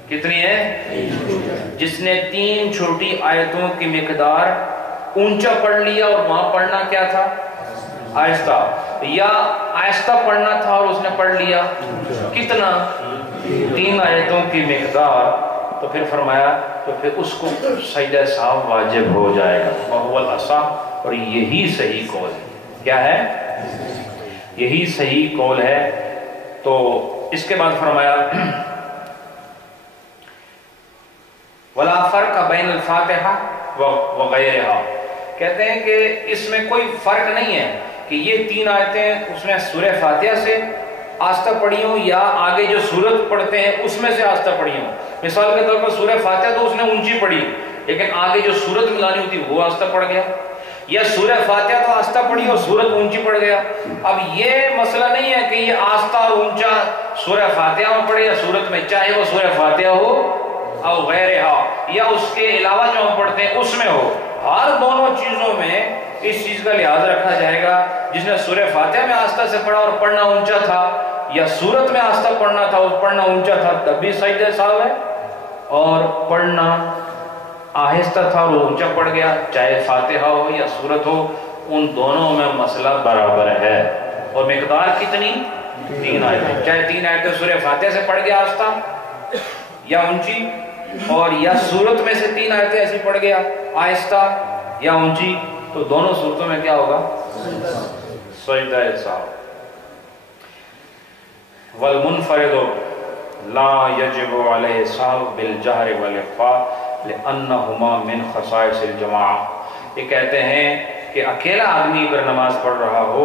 کتنی ہے؟ جس نے 3 چھوٹی آیتوں کی مقدار اونچا پڑھ لیا، اور وہاں پڑھنا کیا تھا؟ آہستہ، یا آہستہ پڑھنا تھا اور اس نے پڑھ لیا کتنا؟ 3 آیتوں کی مقدار، تو پھر فرمایا تو پھر اس کو سجدہ سہو واجب ہو جائے گا، وہو الاصح، اور یہی صحیح قول ہے۔ کیا ہے؟ یہی صحیح قول ہے۔ تو اس کے بعد فرمایا ولا فرق بین الفاتحہ وغیرہا، کہتے ہیں کہ اس میں کوئی فرق نہیں ہے کہ یہ 3 آیتیں اس میں سورہ فاتحہ سے آہستہ پڑھی ہوں یا آگے جو سورت پڑھتے ہیں اس میں سے آہستہ پڑھی ہوں۔ مثال کے طور پر سورہ فاتحہ تو اس نے اونچی پڑھی، لیکن آگے جو سورت ملانی ہوتی وہ آہستہ پڑھ گیا، یا سورہ فاتحہ تو آہستہ پڑھی اور سورت اونچی پڑھ گیا۔ اب یہ مسئلہ نہیں ہے کہ یہ آہستہ اور اونچا سورہ فاتحہ میں پڑھے یا سورت میں، چاہے وہ سورہ فاتحہ ہو او غیرہا، یا اس کے علاوہ جو ہم پڑھتے ہیں اس میں ہو، ہر دونوں چیزوں میں اس چیز کا لحاظ رکھا جائے گا۔ جس نے سورہ فاتحہ میں آہستہ سے پڑھا اور پڑھنا اونچا تھا، یا سورت میں آہستہ پڑھنا تھا اور پڑھنا اونچا تھا، تب بھی سجدہ سہو ہے، اور پڑھنا آہستہ تھا اور اونچا پڑھ گیا، چاہے فاتحہ ہو یا سورت ہو، ان دونوں میں مسئلہ برابر ہے۔ اور مقدار کتنی؟ 3 آیتیں، چاہے 3 آیتیں سورہ فاتحہ سے پڑھ گیا آہستہ یا اونچی، اور یا سورت میں سے 3 آیتیں ایسی پڑھ گیا آہستہ یا اونچی، تو دونوں صورتوں میں کیا ہوگا؟ سجدہ سہو۔ والمنفرد لا یجب علیہ سہو بالجہر والاخفاء لأنہما من خصائص الجماعہ، یہ کہتے ہیں کہ اکیلا آدمی اگر نماز پڑھ رہا ہو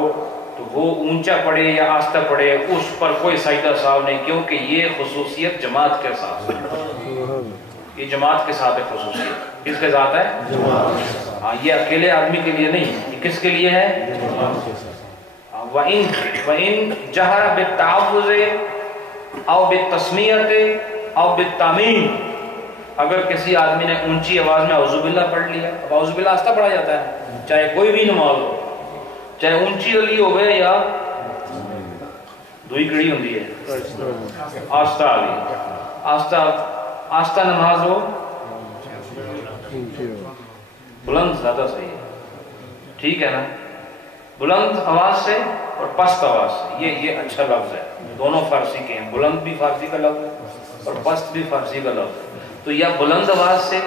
تو وہ اونچا پڑھے یا آہستہ پڑھے، اس پر کوئی سجدہ سہو نہیں، کیونکہ یہ خصوصیت جماعت کے ساتھ ہے، یہ جماعت کے ساتھ ہے خصوصیت۔ کس کے ساتھ ہے؟ ہاں، یہ اکیلے آدمی کے لیے نہیں، یہ کس کے لیے ہے؟ وَإِن جَهَرَ بِالتَّعَوُّذِ او بِالتَّسْمِيَةِ او بِالتَّعْمِيمِ، اگر کسی آدمی نے اونچی آواز میں اعوذ باللہ پڑھ لیا، اب اعوذ باللہ آہستہ پڑھا جاتا ہے، چاہے کوئی بھی نماز ہو، چاہے اونچی علی ہوئے یا دوئی کڑی ہوندی ہے، آہستہ علی، آہستہ نماز ہو، بلند زیادہ صحیح ہے، ٹھیک ہے نا؟ بلند آواز سے اور پست آواز سے، یہ اچھا لفظ ہے، دونوں فارسی کے ہیں، بلند بھی فارسی کا لفظ ہے اور پست بھی فارسی کا لفظ ہے۔ تو یا بلند آواز سے،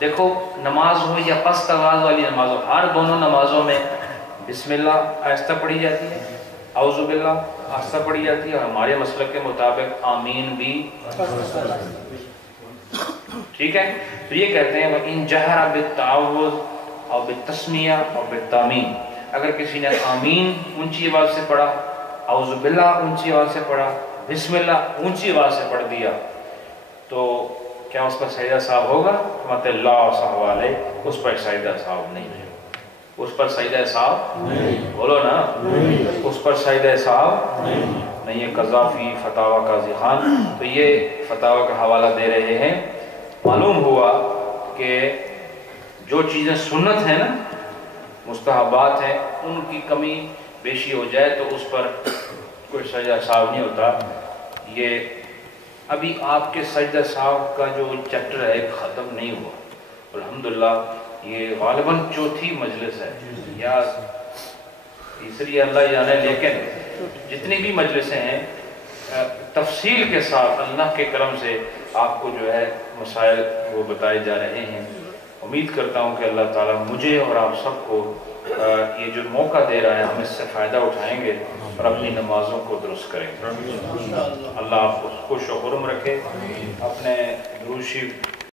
دیکھو نماز ہو یا پست آواز والی نماز ہو، ہر دونوں نمازوں میں بسم اللہ آہستہ پڑھی جاتی ہے، اعوذ باللہ آستہ پڑھی جاتی ہے، اور ہمارے مسلک کے مطابق آمین بھی، ٹھیک ہے؟ تو یہ کہتے ہیں وَإِن جَهَرَ بِالتَّعَوُّذِ اور بالتسمیہ اور بالتامین، اگر کسی نے آمین اونچی آواز سے پڑھا، اعوذ باللہ اونچی آواز سے پڑھا، بسم اللہ اونچی آواز سے پڑھ دیا، تو کیا اس پر سجدہ صاحب ہوگا؟ رحمت اللہ صاحب علیہ، اس پر سجدہ صاحب نہیں ہے، اس پر سجدہ صاحب نہیں، بولو نا، اس پر سجدہ صاحب نہیں ہے۔ قذافی فتاوی قاضی خان تو یہ فتاوی کا حوالہ دے رہے ہیں۔ معلوم ہوا کہ جو چیزیں سنت ہیں نا، مستحبات ہیں، ان کی کمی بیشی ہو جائے تو اس پر کوئی سجدہ صاحب نہیں ہوتا۔ یہ ابھی آپ کے سجدہ صاحب کا جو چیپٹر ہے ختم نہیں ہوا الحمدللہ، یہ غالباً چوتھی مجلس ہے یا تیسری اللہ جانے، لیکن جتنی بھی مجلسیں ہیں تفصیل کے ساتھ اللہ کے کرم سے آپ کو جو ہے مسائل وہ بتائے جا رہے ہیں۔ امید کرتا ہوں کہ اللہ تعالیٰ مجھے اور آپ سب کو یہ جو موقع دے رہا ہے ہم اس سے فائدہ اٹھائیں گے اور اپنی نمازوں کو درست کریں گے۔ اللہ آپ کو خوش و خرم رکھے۔ اپنے درود شریف